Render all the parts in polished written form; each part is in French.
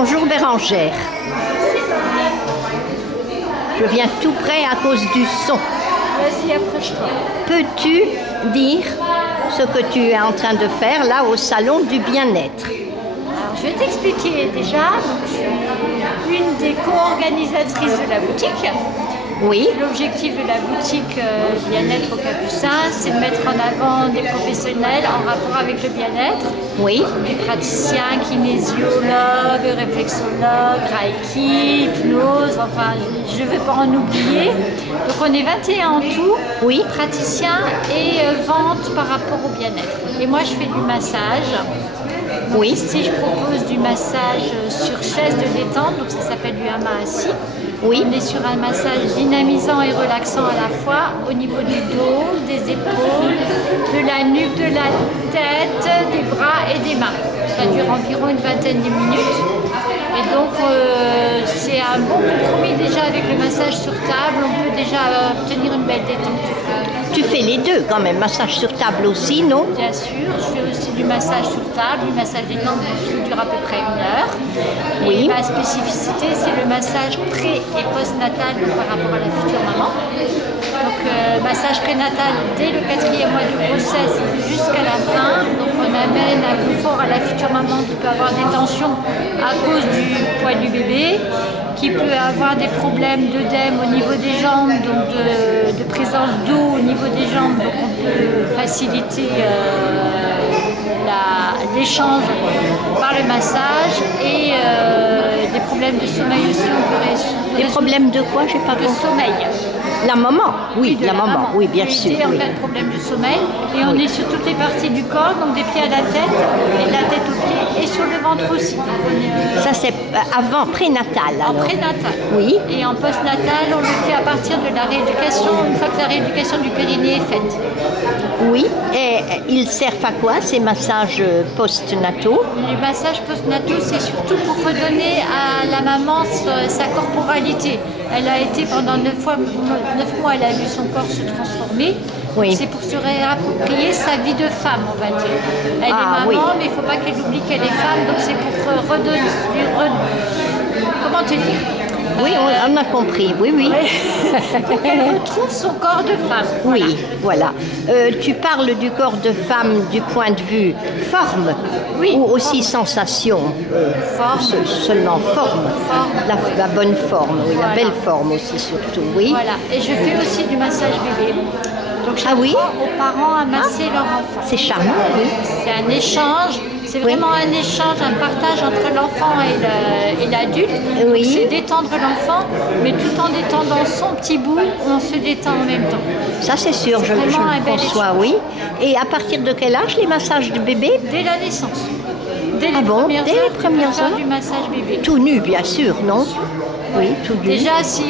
Bonjour Bérangère. Je viens tout près à cause du son. Vas-y, approche-toi. Peux-tu dire ce que tu es en train de faire là au salon du bien-être? Alors, je vais t'expliquer déjà. Donc, je suis une des co-organisatrices de la boutique. Oui. L'objectif de la boutique Bien-être au Capucin, c'est de mettre en avant des professionnels en rapport avec le bien-être. Oui. Des praticiens, kinésiologues, réflexologues, reiki, hypnose, enfin, je ne veux pas en oublier. Donc on est 21 en tout, Oui. praticiens et vente par rapport au bien-être. Et moi je fais du massage. Donc Oui. ici je propose du massage sur chaise de détente, donc ça s'appelle du hama assis. Oui. On est sur un massage dynamisant et relaxant à la fois au niveau du dos, des épaules, de la nuque, de la tête, des bras et des mains. Ça dure environ une vingtaine de minutes. Et donc c'est un bon compromis déjà avec le massage sur table. On peut déjà obtenir une belle détente. Tu fais les deux quand même, massage sur table aussi, non? Bien sûr, je fais aussi du massage sur table, du massage détente qui dure à peu près 1 heure. Oui. Et ma spécificité, c'est le massage pré- et post-natal par rapport à la future maman. Donc massage prénatal dès le 4e mois de grossesse jusqu'à la fin. Donc on amène un confort à la future maman qui peut avoir des tensions à cause du poids du bébé, qui peut avoir des problèmes d'œdème au niveau des jambes, donc de présence d'eau au niveau des jambes, donc on peut faciliter l'échange par le massage et des problèmes de sommeil aussi, on peut résoudre. Des problèmes de quoi? J'ai pas de compris. sommeil. La maman, oui, De la maman, oui, bien sûr. Aider en Oui. cas de problème de sommeil. Et on Oui. est sur toutes les parties du corps, donc des pieds à la tête, et de la tête aux pieds, et sur le ventre aussi. Donc on est, Ça c'est avant, prénatal en alors. prénatal. Oui. Et en postnatal, on le fait à partir de la rééducation, une fois que la rééducation du périnée est faite. Oui. Et ils servent à quoi ces massages post-nataux? Les massages postnataux, c'est surtout pour redonner à la maman sa corporalité. Elle a été pendant 9 mois, elle a vu son corps se transformer. Oui. C'est pour se réapproprier sa vie de femme, on va dire. Elle est maman, oui. mais il ne faut pas qu'elle oublie qu'elle est femme, donc c'est pour redonner. Comment te dire? Oui, on a compris, oui, oui. Pour qu'elle retrouve son corps de femme. Voilà. Oui, voilà. Tu parles du corps de femme du point de vue forme, Oui, ou aussi sensation, Forme. seulement forme. La bonne forme, oui, Voilà. la belle forme aussi surtout, oui. Voilà. Et je fais aussi du massage bébé. Donc j'apprends oui aux parents à masser leur enfant. C'est charmant, oui. C'est un échange, c'est vraiment un échange, un partage entre l'enfant et l'adulte. Oui. Donc, c'est détendre l'enfant, mais tout en détendant son petit bout, on se détend en même temps. Ça c'est sûr, je vraiment un le bel conçois, oui. Et à partir de quel âge les massages de bébé? Dès la naissance. Dès les bon, premières dès les heures, tu peux premières faire heures du massage bébé. Tout nu, bien sûr, non? Oui, tout nu. Déjà, si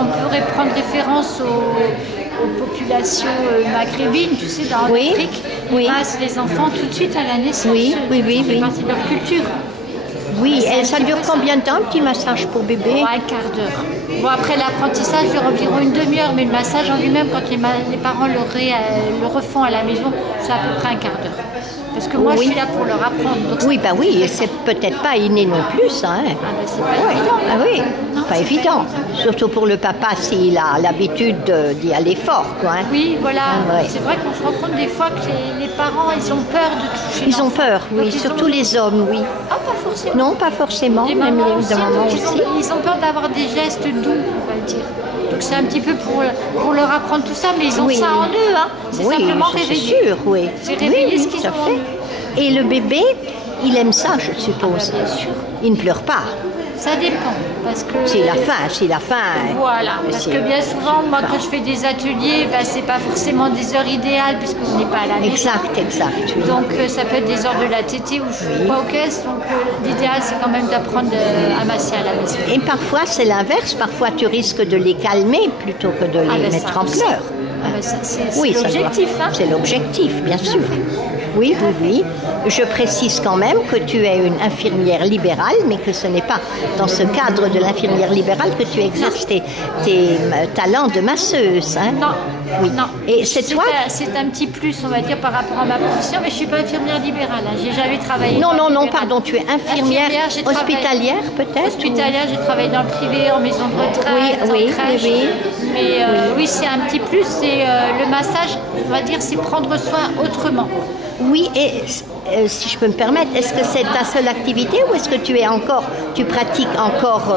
on pourrait prendre référence aux populations maghrébines, tu sais, dans Oui, l'Afrique, oui. ils massent les enfants tout de suite à la naissance. Oui, oui, oui, Ça fait oui. partie de leur culture. Oui, C'est et un ça petit dure peu ça. combien de temps, un petit massage pour bébé? Ouais, un quart d'heure. Bon, après, l'apprentissage dure environ une demi-heure, mais le massage en lui-même, quand les parents le refont à la maison, c'est à peu près un quart d'heure. Parce que moi, Oui. je suis là pour leur apprendre. Donc Oui, bah oui, et c'est peut-être pas inné non plus, ça. Hein. Ah, ben, c'est pas évident. Ah oui, Non, pas c'est évident. Surtout pour le papa s'il a l'habitude d'y aller fort, quoi. Hein. Oui, voilà. Ah, ouais. C'est vrai qu'on se rend compte des fois que les parents, ils ont peur de toucher Ils ont l'enfant. peur, oui, Donc, ils surtout ont- les hommes, oui. Ah, pas forcément. Non, pas forcément, Les même mamans les aussi, mamans donc aussi. ils ont peur d'avoir des gestes doux, on va le dire. Donc c'est un petit peu pour leur apprendre tout ça, mais ils ont Oui. ça en eux. Hein. C'est Oui, simplement ça, c'est réveiller. sûr, oui. C'est réveiller Oui, ce qu'ils tout à ont en fait. eux. Et le bébé, il aime ça, je suppose. Bien sûr. Il ne pleure pas. Ça dépend. Parce que C'est la fin, c'est la fin. Voilà, parce C'est- que bien souvent, moi quand je fais des ateliers, c'est pas forcément des heures idéales puisqu'on n'est pas à la maison. Exact, exact. Oui. Donc ça peut être des heures de la tétée où je suis pas aux caisses. Donc l'idéal c'est quand même d'apprendre à masser à la maison. Et parfois, c'est l'inverse. Parfois, tu risques de les calmer plutôt que de les mettre ça en aussi. pleurs. Ça, c'est Oui, ça l'objectif. doit- Hein. C'est l'objectif, bien sûr. Oui, oui, oui. Je précise quand même que tu es une infirmière libérale, mais que ce n'est pas dans ce cadre de l'infirmière libérale que tu exerces tes talents de masseuse. Hein. Non, Oui. Non. Et c'est toi? C'est un petit plus, on va dire, par rapport à ma profession, mais je ne suis pas infirmière libérale. Hein. J'ai jamais travaillé. Non, non, non, pardon, tu es infirmière hospitalière peut-être? Hospitalière, j'ai travaillé dans le privé, en maison de retraite, oui, en crèche. oui, oui. Mais oui, c'est un petit plus, c'est le massage, on va dire, c'est prendre soin autrement. Oui, et si je peux me permettre, est-ce que c'est ta seule activité ou est-ce que tu pratiques encore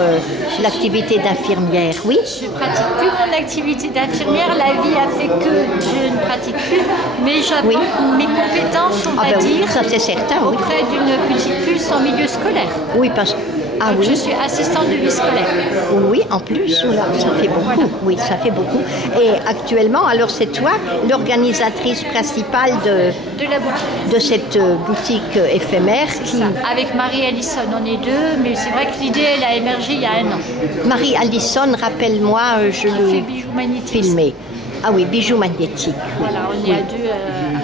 l'activité d'infirmière? Oui. Je ne pratique plus mon activité d'infirmière, la vie a fait que je ne pratique plus, mais j'apporte mes compétences, on va dire, ça c'est certain, auprès d'une petite puce en milieu scolaire. Oui, parce que donc, je suis assistante de vie scolaire. Oui, en plus, là, ça fait beaucoup. Voilà. Oui, ça fait beaucoup. Et actuellement, alors c'est toi l'organisatrice principale de la boutique. De cette boutique éphémère. Avec Marie Allison, on est deux, mais c'est vrai que l'idée, elle a émergé il y a un an. Marie Allison, rappelle-moi, je l'ai filmé. Ah oui, bijoux magnétiques. Voilà, on est à deux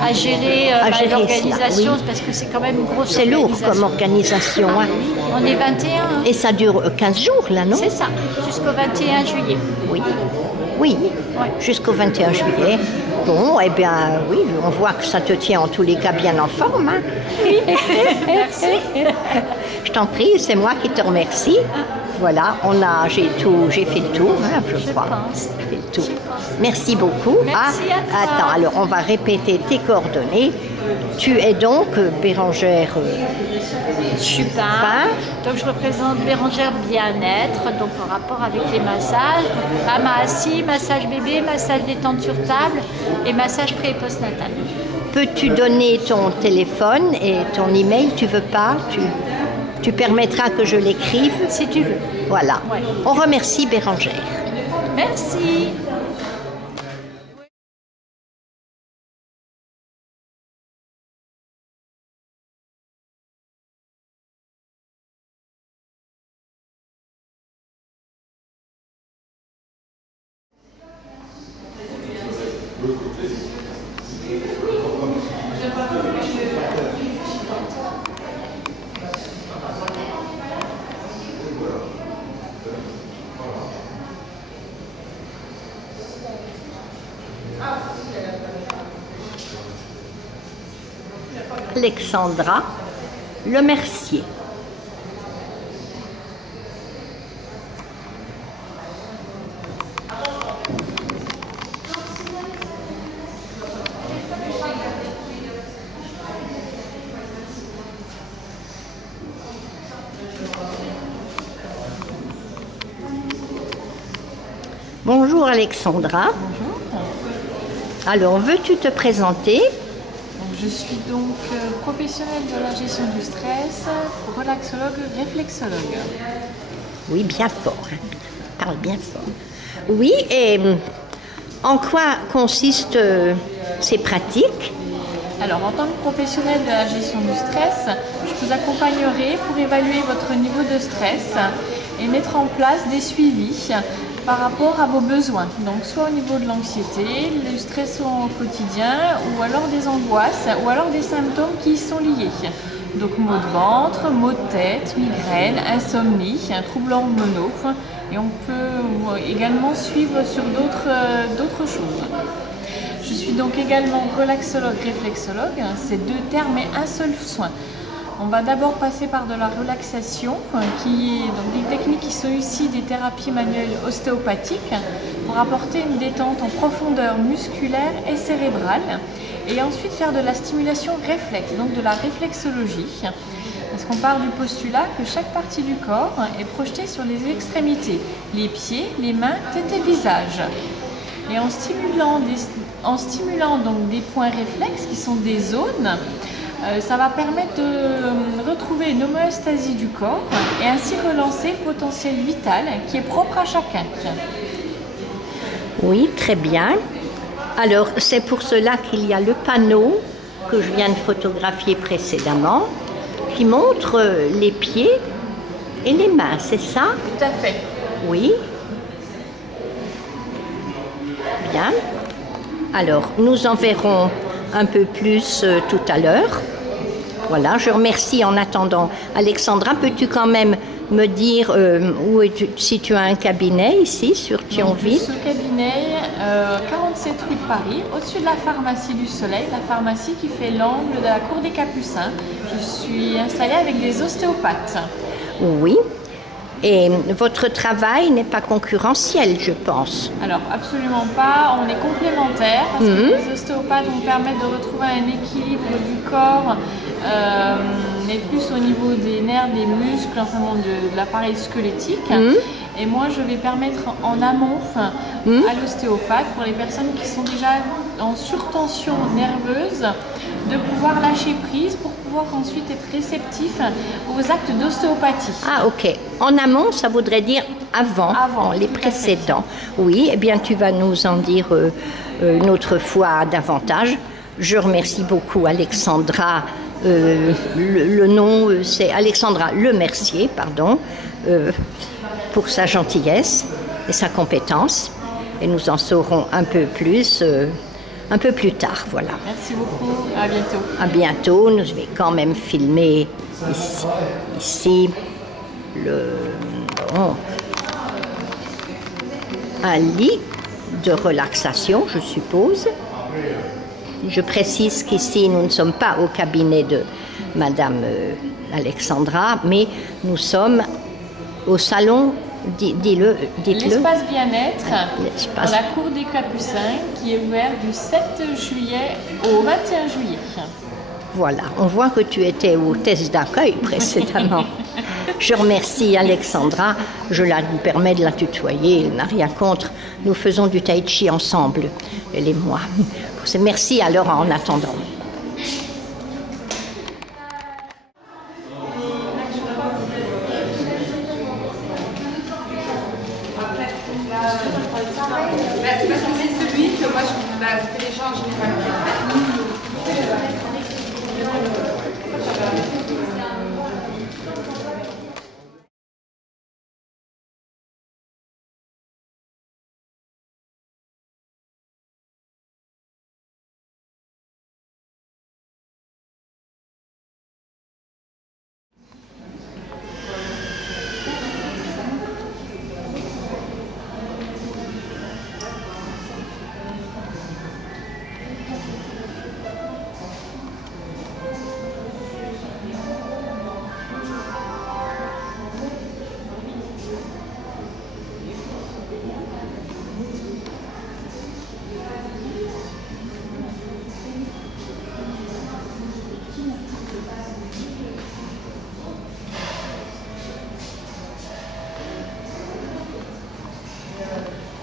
à gérer l'organisation, parce que c'est quand même une grosse organisation. C'est lourd comme organisation. Hein. On est 21. Hein. Et ça dure 15 jours, là, non? C'est ça, jusqu'au 21 juillet. Oui, oui, jusqu'au 21 juillet. Bon, eh bien, oui, on voit que ça te tient en tous les cas bien en forme. Hein. Oui, merci. Je t'en prie, c'est moi qui te remercie. Voilà, j'ai fait le tour, hein, je crois. J'ai fait le tour. Merci beaucoup. Merci à toi. Attends, alors on va répéter tes coordonnées. Tu es donc Bérangère Chupin. Donc je représente Bérangère Bien-être, donc en rapport avec les massages. Mama assis, massage bébé, massage détente sur table et massage pré- et post-natal. Peux-tu donner ton téléphone et ton email? Tu veux pas? Tu permettras que je l'écrive? Si tu veux. Voilà. Ouais. On remercie Bérangère. Merci. Alexandra Lemercier. Bonjour Alexandra. Bonjour. Alors, veux-tu te présenter? Je suis donc professionnelle de la gestion du stress, relaxologue, réflexologue. Oui, bien fort. Hein. Parle bien fort. Oui, et en quoi consistent ces pratiques? Alors, en tant que professionnelle de la gestion du stress, je vous accompagnerai pour évaluer votre niveau de stress et mettre en place des suivis par rapport à vos besoins. Donc, soit au niveau de l'anxiété, le stress au quotidien, ou alors des angoisses, ou alors des symptômes qui y sont liés. Donc, maux de ventre, maux de tête, migraine, insomnie, troubles hormonaux. Et on peut également suivre sur d'autres choses. Je suis donc également relaxologue, réflexologue. C'est deux termes et un seul soin. On va d'abord passer par de la relaxation, qui est donc des techniques qui sont ici des thérapies manuelles ostéopathiques pour apporter une détente en profondeur musculaire et cérébrale. Et ensuite faire de la stimulation réflexe, donc de la réflexologie. Parce qu'on part du postulat que chaque partie du corps est projetée sur les extrémités, les pieds, les mains, tête et visage. Et en stimulant donc des points réflexes qui sont des zones, ça va permettre de retrouver une homéostasie du corps et ainsi relancer le potentiel vital qui est propre à chacun. Oui, très bien. Alors, c'est pour cela qu'il y a le panneau que je viens de photographier précédemment qui montre les pieds et les mains, c'est ça? Tout à fait. Oui. Bien. Alors, nous en verrons un peu plus tout à l'heure. Voilà, je remercie en attendant. Alexandra, peux-tu quand même me dire si tu as un cabinet ici sur Thionville? Ce cabinet, 47 rue de Paris, au-dessus de la pharmacie du Soleil, la pharmacie qui fait l'angle de la cour des Capucins. Je suis installée avec des ostéopathes. Oui. Et votre travail n'est pas concurrentiel, je pense. Alors, absolument pas. On est complémentaires parce que les ostéopathes vont permettre de retrouver un équilibre du corps, mais plus au niveau des nerfs, des muscles, enfin de l'appareil squelettique. Et moi, je vais permettre en amont à l'ostéopathe, pour les personnes qui sont déjà en surtension nerveuse, de pouvoir lâcher prise pour pouvoir ensuite être réceptif aux actes d'ostéopathie. Ah, ok. En amont, ça voudrait dire avant les précédents. Oui, eh bien, tu vas nous en dire une autre fois davantage. Je remercie beaucoup Alexandra. Le nom, c'est Alexandra Lemercier, pardon, pour sa gentillesse et sa compétence. Et nous en saurons un peu plus tard, voilà. Merci beaucoup, à bientôt. À bientôt, je vais quand même filmer ici un lit de relaxation, je suppose. Je précise qu'ici, nous ne sommes pas au cabinet de Madame Alexandra, mais nous sommes au salon, dites-le. L'espace bien-être, dans la cour des Capucins, qui est ouvert du 7 juillet au 21 juillet. Voilà, on voit que tu étais au test d'accueil précédemment. Je remercie Alexandra, je lui permets de la tutoyer, elle n'a rien contre. Nous faisons du tai chi ensemble, elle et moi. Merci alors en attendant. C'est parce que c'est celui que moi je fais les gens en général.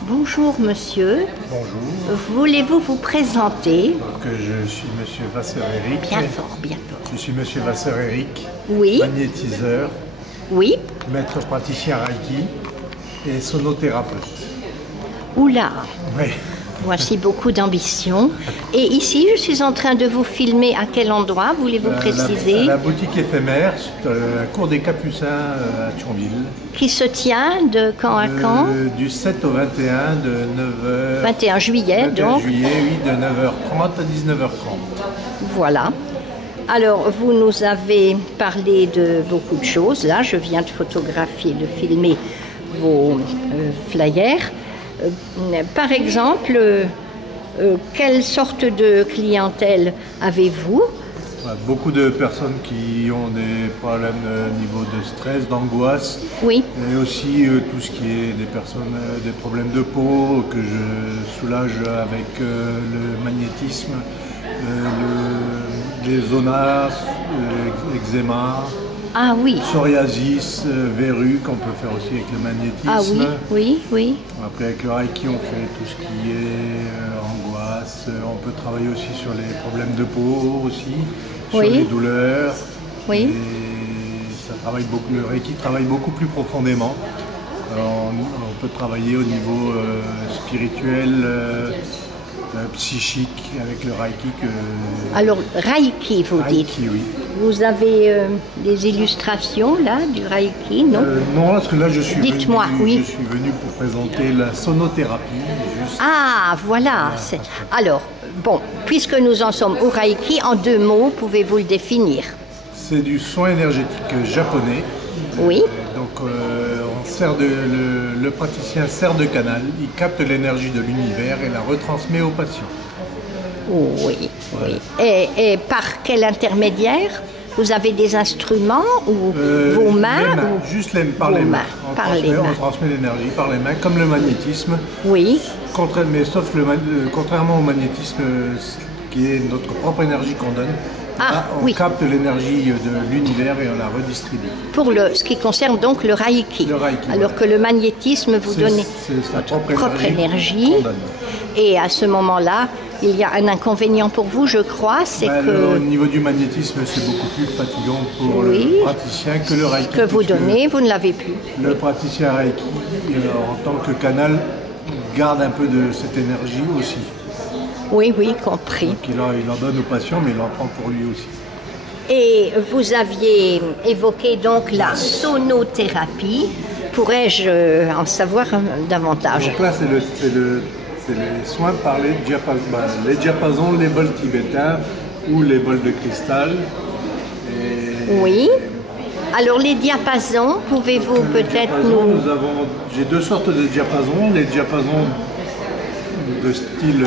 Bonjour monsieur. Bonjour. Voulez-vous vous présenter? Donc, je suis monsieur Vasser-Éric. Bien fort, bien fort. Je suis monsieur Vasser-Éric, Oui. magnétiseur, Oui. maître praticien Reiki et sonothérapeute. Oula, Oui. voici beaucoup d'ambition. Et ici, je suis en train de vous filmer. À quel endroit voulez-vous préciser? La boutique éphémère, sur la cour des Capucins à Thionville. Qui se tient de quand à quand? Du 7 au 21, de 9h... 21 juillet, 21 donc. juillet, oui, de 9h30 à 19h30. Voilà. Alors, vous nous avez parlé de beaucoup de choses. Là, je viens de photographier, de filmer vos flyers. Par exemple, quelle sorte de clientèle avez-vous? Beaucoup de personnes qui ont des problèmes au niveau de stress, d'angoisse. Oui. Et aussi tout ce qui est des personnes, des problèmes de peau que je soulage avec le magnétisme, les zonas, eczéma. Ah oui. Psoriasis, verrues qu'on peut faire aussi avec le magnétisme. Ah oui, oui, oui. Après avec le Reiki on fait tout ce qui est angoisse. On peut travailler aussi sur les problèmes de peau aussi, sur les douleurs. Oui. Et ça travaille beaucoup, le Reiki travaille beaucoup plus profondément. Alors, on peut travailler au niveau spirituel, psychique avec le Reiki. Alors, Reiki, vous Reiki, dites. Oui. Vous avez des illustrations, là, du Reiki, non? Non, parce que là, je suis venu pour présenter la sonothérapie. Ah, voilà. Alors, bon, puisque nous en sommes au Reiki, en 2 mots, pouvez-vous le définir? C'est du soin énergétique japonais Oui. Donc le praticien sert de canal, il capte l'énergie de l'univers et la retransmet au patient. Oui, oui. Et par quel intermédiaire? Vous avez des instruments ou vos mains? Les mains, juste par les mains. On transmet l'énergie par les mains, comme le magnétisme. Oui. Mais sauf contrairement au magnétisme, qui est notre propre énergie qu'on donne, là, on capte l'énergie de l'univers et on la redistribue. Pour ce qui concerne donc le Reiki. Alors que le magnétisme, vous donnez votre propre énergie. Et à ce moment-là, il y a un inconvénient pour vous, je crois, c'est que... Au niveau du magnétisme, c'est beaucoup plus fatigant pour le praticien que le Reiki. Que vous donnez, vous ne l'avez plus. Le praticien Reiki, en tant que canal, garde un peu de cette énergie aussi. Oui, oui, compris. Donc il en donne au patient, mais il en prend pour lui aussi. Et vous aviez évoqué donc la sonothérapie. Pourrais-je en savoir davantage? Donc là, c'est les soins par les diapasons, les bols tibétains ou les bols de cristal. Oui. Alors les diapasons, pouvez-vous peut-être nous... J'ai deux sortes de diapasons. Les diapasons de style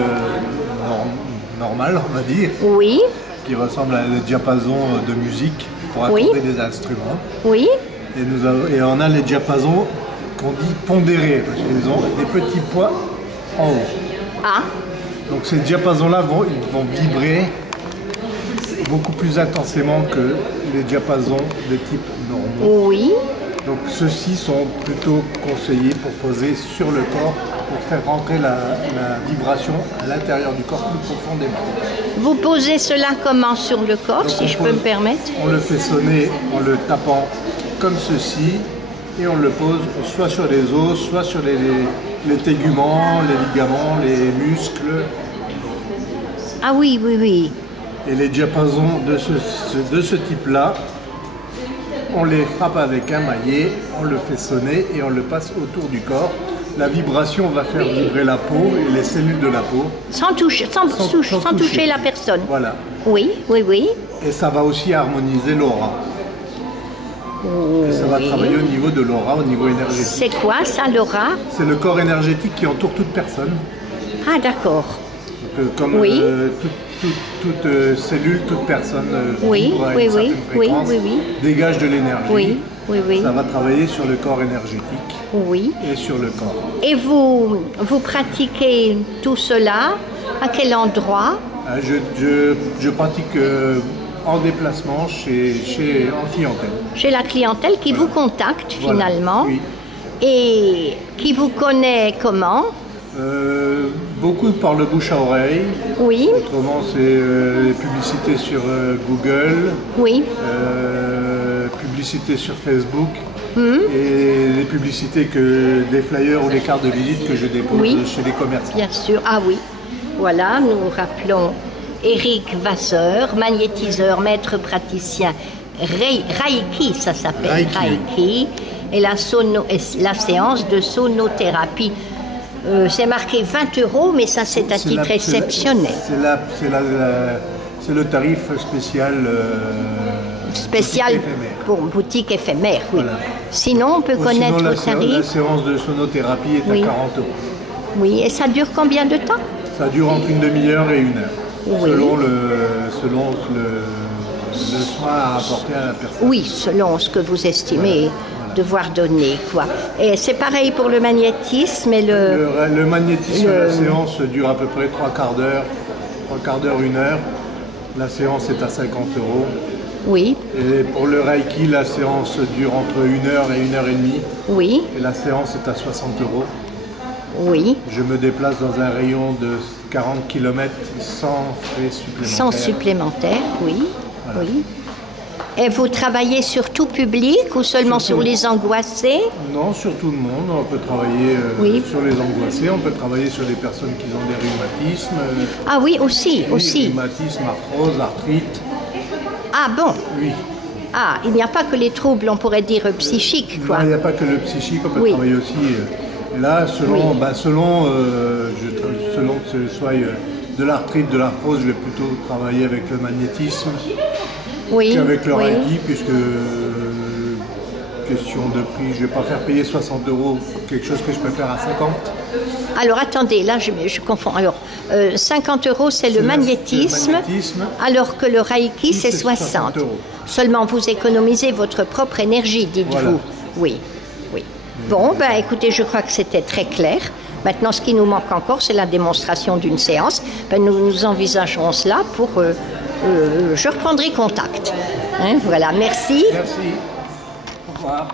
normal, on va dire. Oui. Qui ressemblent à des diapasons de musique pour accorder des instruments. Oui. Et on a les diapasons qu'on dit pondérés, parce qu'ils ont des petits poids en haut. Ah. Donc ces diapasons-là vont vibrer beaucoup plus intensément que les diapasons de type normaux. Oui. Donc ceux-ci sont plutôt conseillés pour poser sur le corps, pour faire rentrer la vibration à l'intérieur du corps plus profondément. Vous posez cela comment sur le corps, donc si je peux me permettre? On le fait sonner en le tapant comme ceci, et on le pose soit sur les os, soit sur les téguments, les ligaments, les muscles. Ah oui, oui, oui. Et les diapasons de ce type-là, on les frappe avec un maillet, on le fait sonner et on le passe autour du corps. La vibration va faire vibrer la peau et les cellules de la peau. Sans toucher la personne. Voilà. Oui, oui, oui. Et ça va aussi harmoniser l'aura. Et ça va travailler au niveau de l'aura, au niveau énergétique. C'est quoi ça, l'aura? C'est le corps énergétique qui entoure toute personne. Ah d'accord. Comme toute cellule, toute personne vibre à une certaine fréquence, dégage de l'énergie. Oui, oui, oui. Ça va travailler sur le corps énergétique et sur le corps. Et vous pratiquez tout cela à quel endroit? Je pratique en déplacement en clientèle. Chez la clientèle qui vous contacte finalement. Oui. Et qui vous connaît comment? Beaucoup par le bouche à oreille. Oui. Autrement, c'est les publicités sur Google. Oui. Publicités sur Facebook. Et les publicités des flyers ou les cartes de visite que je dépose chez les commerçants. Bien sûr. Ah oui. Voilà, nous rappelons Éric Vasseur, magnétiseur, maître praticien Reiki, ça s'appelle Reiki. Et la séance de sonothérapie. C'est marqué 20 €, mais ça c'est à titre exceptionnel. C'est le tarif spécial. Spécial pour boutique éphémère, oui. Voilà. Sinon, on peut connaître le tarif. La séance de sonothérapie est à 40 €. Oui, et ça dure combien de temps? Ça dure entre une demi-heure et 1 heure, selon le soin à apporter à la personne. Oui, selon ce que vous estimez. Devoir donner, quoi. Et c'est pareil pour le magnétisme et le magnétisme, la séance dure à peu près 3/4 d'heure, 1 heure. La séance est à 50 €. Oui. Et pour le Reiki, la séance dure entre 1 heure et 1 heure et demie. Oui. Et la séance est à 60 €. Oui. Je me déplace dans un rayon de 40 km sans frais supplémentaires. Sans supplémentaire, oui. Voilà. Oui. Et vous travaillez sur tout public ou seulement sur les angoissés? Non, sur tout le monde. On peut travailler sur les angoissés, on peut travailler sur les personnes qui ont des rhumatismes. Ah oui, aussi. Rhumatisme, arthrose, arthrite. Ah bon? Oui. Ah, il n'y a pas que les troubles, on pourrait dire psychiques, quoi. Non, il n'y a pas que le psychique, on peut travailler aussi. Et là, selon que ce soit de l'arthrite, de l'arthrose, je vais plutôt travailler avec le magnétisme. Qu'avec le Reiki, puisque question de prix. Je ne vais pas faire payer 60 € pour quelque chose que je peux faire à 50. Alors attendez, là je confonds. Alors 50 € c'est le magnétisme, alors que le Reiki c'est 60 €. Seulement vous économisez votre propre énergie, dites-vous. Voilà. Oui, oui. Bon, ben écoutez, je crois que c'était très clair. Maintenant, ce qui nous manque encore, c'est la démonstration d'une séance. Ben, nous envisagerons cela pour... je reprendrai contact. Hein, voilà, merci. Merci. Au revoir.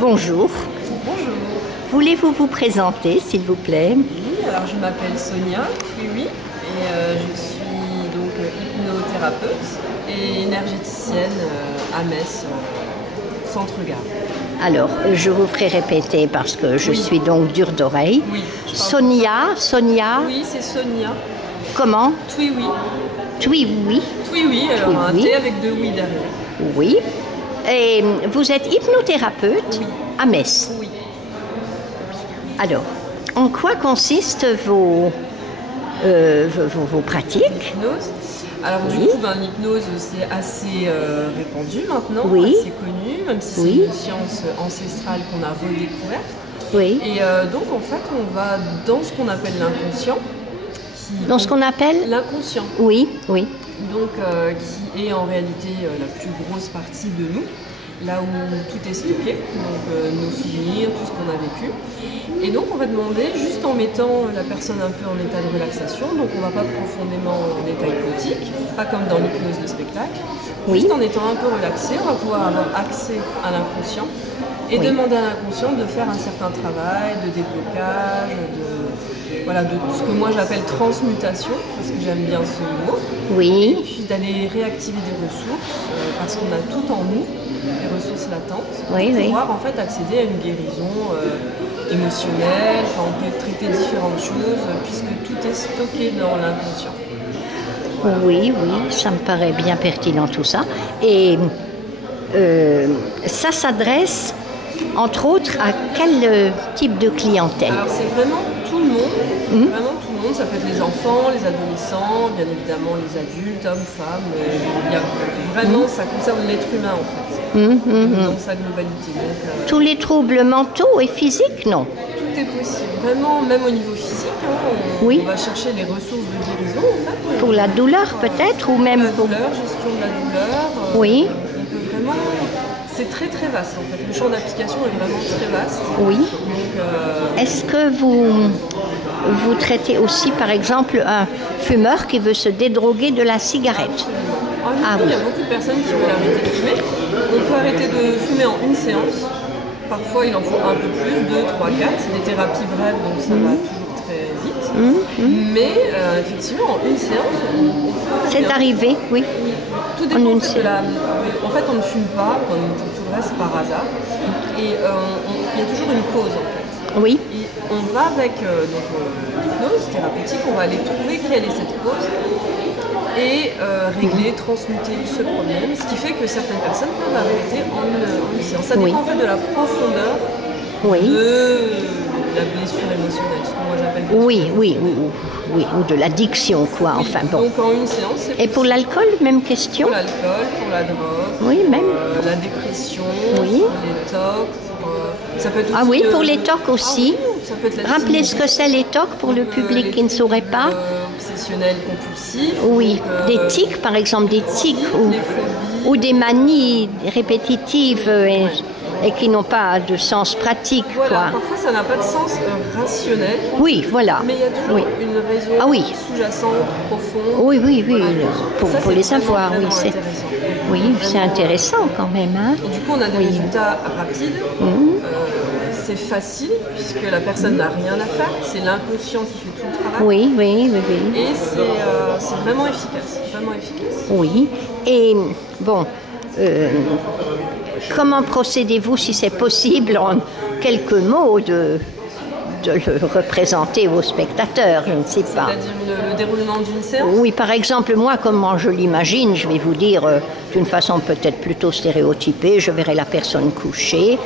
Bonjour. Bonjour. Voulez-vous vous présenter, s'il vous plaît? Oui, alors je m'appelle Sonia, oui, et je suis donc hypnothérapeute et énergéticienne à Metz, Centre-Gare. Alors, je vous ferai répéter parce que je suis donc dure d'oreille. Oui. Sonia. Oui, c'est Sonia. Comment? Oui, oui. Oui, alors un oui. T avec deux oui derrière. Oui. Et vous êtes hypnothérapeute à Metz. Oui. Alors, en quoi consistent vos pratiques? Hypnose. Alors du coup, l'hypnose c'est assez répandu maintenant, Oui. assez connu, même si c'est une science ancestrale qu'on a redécouverte. Oui. Et donc en fait, on va dans ce qu'on appelle l'inconscient. Dans ce qu'on appelle? L'inconscient. Oui. Donc qui est en réalité la plus grosse partie de nous, là où tout est stocké, donc nos souvenirs, tout ce qu'on a vécu. Et donc on va demander, juste en mettant la personne un peu en état de relaxation, donc on ne va pas profondément en état hypnotique, pas comme dans l'hypnose de spectacle, juste en étant un peu relaxé, on va pouvoir avoir accès à l'inconscient et demander à l'inconscient de faire un certain travail de déblocage, de ce que moi j'appelle transmutation, parce que j'aime bien ce mot. Oui. Et puis d'aller réactiver des ressources, parce qu'on a tout en nous, des ressources latentes, pour pouvoir en fait accéder à une guérison émotionnelle. Enfin, on peut traiter différentes choses, puisque tout est stocké dans l'inconscient. Oui, ça me paraît bien pertinent tout ça. Et ça s'adresse entre autres à quel type de clientèle? Alors c'est vraiment tout le monde, vraiment tout le monde, ça peut être les enfants, les adolescents, bien évidemment les adultes, hommes, femmes, il y a vraiment, ça concerne l'être humain en fait, dans sa globalité. Donc, tous les troubles mentaux et physiques, non? Tout est possible, vraiment, même au niveau physique, on va chercher les ressources de guérison en fait. Pour la douleur peut-être, ou même pour la douleur, gestion de la douleur, on peut vraiment... C'est très très vaste en fait, le champ d'application est vraiment très vaste. Oui. Donc, est-ce que vous traitez aussi par exemple un fumeur qui veut se dédroguer de la cigarette? Il y a beaucoup de personnes qui veulent arrêter de fumer. On peut arrêter de fumer en une séance. Parfois il en faut un peu plus, 2, 3, 4. C'est des thérapies brèves donc ça va toujours très vite. Mais effectivement en une séance, on peut... C'est arrivé, oui. Tout dépend en fait on ne fume pas, comme tout le reste par hasard. Et il y a toujours une cause en fait. Oui. Et on va avec l'hypnose thérapeutique, on va aller trouver quelle est cette cause et régler, transmuter ce problème. Ce qui fait que certaines personnes peuvent arrêter en une séance. Ça dépend en fait de la profondeur de la blessure émotionnelle, ce que moi j'appelle oui, ou de l'addiction, quoi, enfin bon. Donc en une séance, c'est et pour l'alcool, même question? Pour l'alcool, pour la drogue, oui, même. La dépression, pour les TOC, ça peut être aussi pour les TOC aussi. Ça peut être rappelez ce que c'est les TOC pour le public qui ne saurait pas. Obsessionnels compulsifs. Oui, des tics par exemple, des tics ou des manies répétitives. et qui n'ont pas de sens pratique. Voilà, Quoi. parfois ça n'a pas de sens rationnel, Oui, voilà. mais il y a toujours Oui. une raison Ah oui. sous-jacente, profonde. Oui, oui, oui, Voilà. pour, Ça, pour c'est les vraiment, avoir, oui, vraiment c'est intéressant. oui, c'est Vraiment, intéressant quand même. Hein. Et du coup, on a des Oui. résultats rapides. C'est facile puisque la personne n'a rien à faire. C'est l'inconscient qui fait tout le travail. Oui, oui, oui, oui. Et c'est vraiment efficace. Vraiment efficace. Oui. Et bon, comment procédez-vous, si c'est possible, en quelques mots, de le représenter aux spectateurs? Je ne sais pas. C'est-à-dire le déroulement d'une séance. Oui, par exemple, moi, comment je l'imagine, je vais vous dire d'une façon peut-être plutôt stéréotypée, je verrai la personne couchée,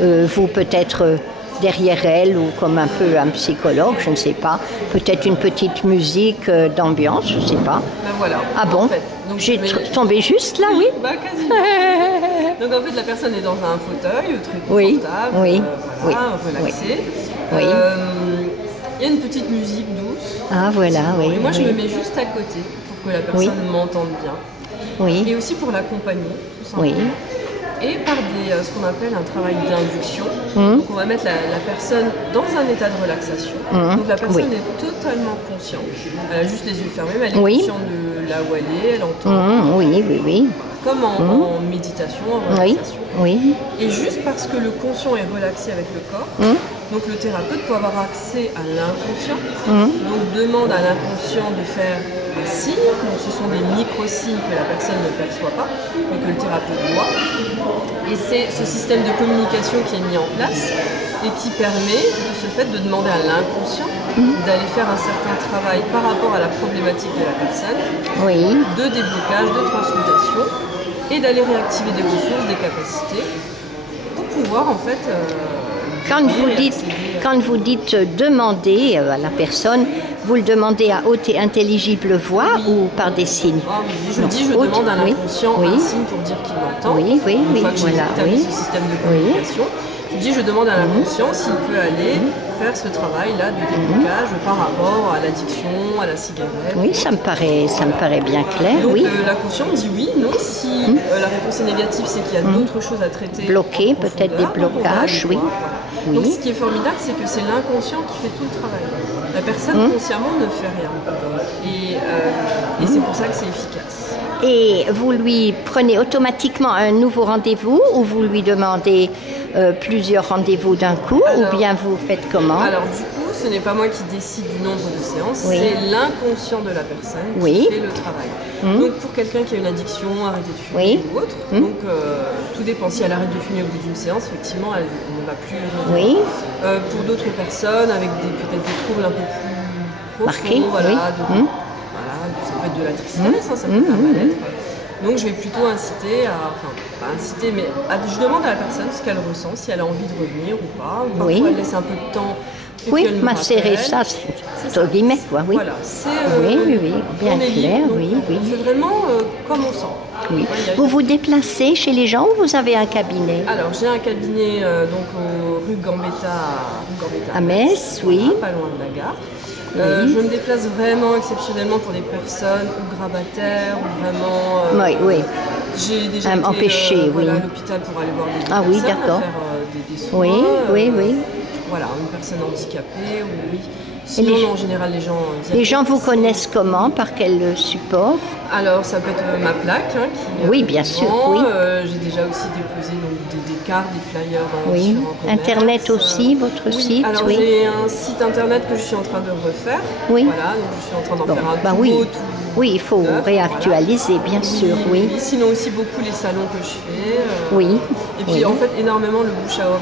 vous peut-être derrière elle ou comme un peu un psychologue, je ne sais pas, peut-être une petite musique d'ambiance, je ne sais pas. Ben voilà. Ah bon? En fait, donc, J'ai mais- tombé juste là, oui? Bah quasiment. Donc en fait la personne est dans un fauteuil très Oui, confortable, oui, voilà, oui, relaxée. Oui. Il y a une petite musique douce. Ah voilà, oui. Et moi je oui, me mets juste à côté pour que la personne m'entende bien. oui, Et aussi pour l'accompagner, tout oui, simplement. Et par ce qu'on appelle un travail d'induction. Donc on va mettre la personne dans un état de relaxation. Donc la personne oui. est totalement consciente. Elle a juste les yeux fermés, mais elle est Oui. consciente de là où elle est, elle entend. oui, oui, oui, Comme en méditation, en oui, relaxation. oui, Et juste parce que le conscient est relaxé avec le corps, donc le thérapeute peut avoir accès à l'inconscient, donc demande à l'inconscient de faire un signe, donc ce sont des micro-signes que la personne ne perçoit pas, mais que le thérapeute voit. Et c'est ce système de communication qui est mis en place et qui permet de ce fait de demander à l'inconscient d'aller faire un certain travail par rapport à la problématique de la personne, oui. de déblocage, de transmutation, et d'aller réactiver des ressources, des capacités, pour pouvoir en fait... Quand vous guérir et dites, accéder, quand vous dites demander à la personne, vous le demandez à haute et intelligible voix ou par des signes? Ah oui, je Non. dis, je Haute, demande à oui, l'inconscient oui. un signe pour dire qu'il m'entend. Oui, oui, Une oui, fois que j'ai voilà, établi oui. ce système de Oui. communication, je demande à l'inconscient s'il peut aller faire ce travail-là de déblocage par rapport à l'addiction, à la cigarette. Oui, ça me paraît bien clair, Donc oui. l'inconscient me dit oui, non. Si la réponse est négative, c'est qu'il y a d'autres choses à traiter. Bloquer, en peut-être des profondeur, donc on va blocages, aller oui. voir, voilà. Oui. Donc ce qui est formidable, c'est que c'est l'inconscient qui fait tout le travail. La personne consciemment ne fait rien. Et c'est pour ça que c'est efficace. Et vous lui prenez automatiquement un nouveau rendez-vous ou vous lui demandez plusieurs rendez-vous d'un coup Alors- ou bien vous faites comment? Alors du coup, ce n'est pas moi qui décide du nombre de séances, Oui. c'est l'inconscient de la personne Oui. qui fait le travail. Donc pour quelqu'un qui a une addiction, arrêter de fumer Oui. ou autre, donc tout dépend. Si elle arrête de fumer au bout d'une séance, effectivement, elle ne va plus revenir. Oui. Pour d'autres personnes avec peut-être des troubles un peu plus profonds, Marqués, voilà, oui. voilà, ça peut être de la tristesse, hein, ça peut être un mal-être. Donc je vais plutôt inciter pas inciter, mais je demande à la personne ce qu'elle ressent, si elle a envie de revenir ou pas. Parfois Oui. elle laisse un peu de temps. et Oui, puis elle me macérer rappelle. ça, c'est entre guillemets, quoi, oui. Voilà, c'est Oui, oui, oui, bien on est libre, clair, donc oui, oui. On fait vraiment comme on sent. Oui. Ouais, il y a- Vous vous déplacez chez les gens ou vous avez un cabinet? Alors j'ai un cabinet donc rue Gambetta À Metz, oui. pas loin de la gare. Je me déplace vraiment exceptionnellement pour des personnes ou grabataires ou vraiment. Oui, oui. J'ai déjà été empêché, voilà, oui. à l'hôpital pour aller voir des Ah oui, personnes, d'accord. faire des soins. Oui, oui, oui. Voilà, une personne handicapée ou oui. Et Sinon, les- non, en général, les gens. Les gens vous connaissent comment? Par quel support? Alors, ça peut être ma plaque qui. Oui, bien sûr, oui. J'ai déjà aussi déposé donc, des cartes, des flyers dans Oui. différents commerces. Internet aussi, votre Oui, site? alors Oui. j'ai un site internet que je suis en train de refaire. Oui. Voilà, donc je suis en train d'en Bon, faire un bah tout oui. beau, tout Oui, il faut neuf, réactualiser, bien sûr, oui. Sinon aussi beaucoup les salons que je fais. Oui. Et puis Oui. en fait énormément le bouche à oreille.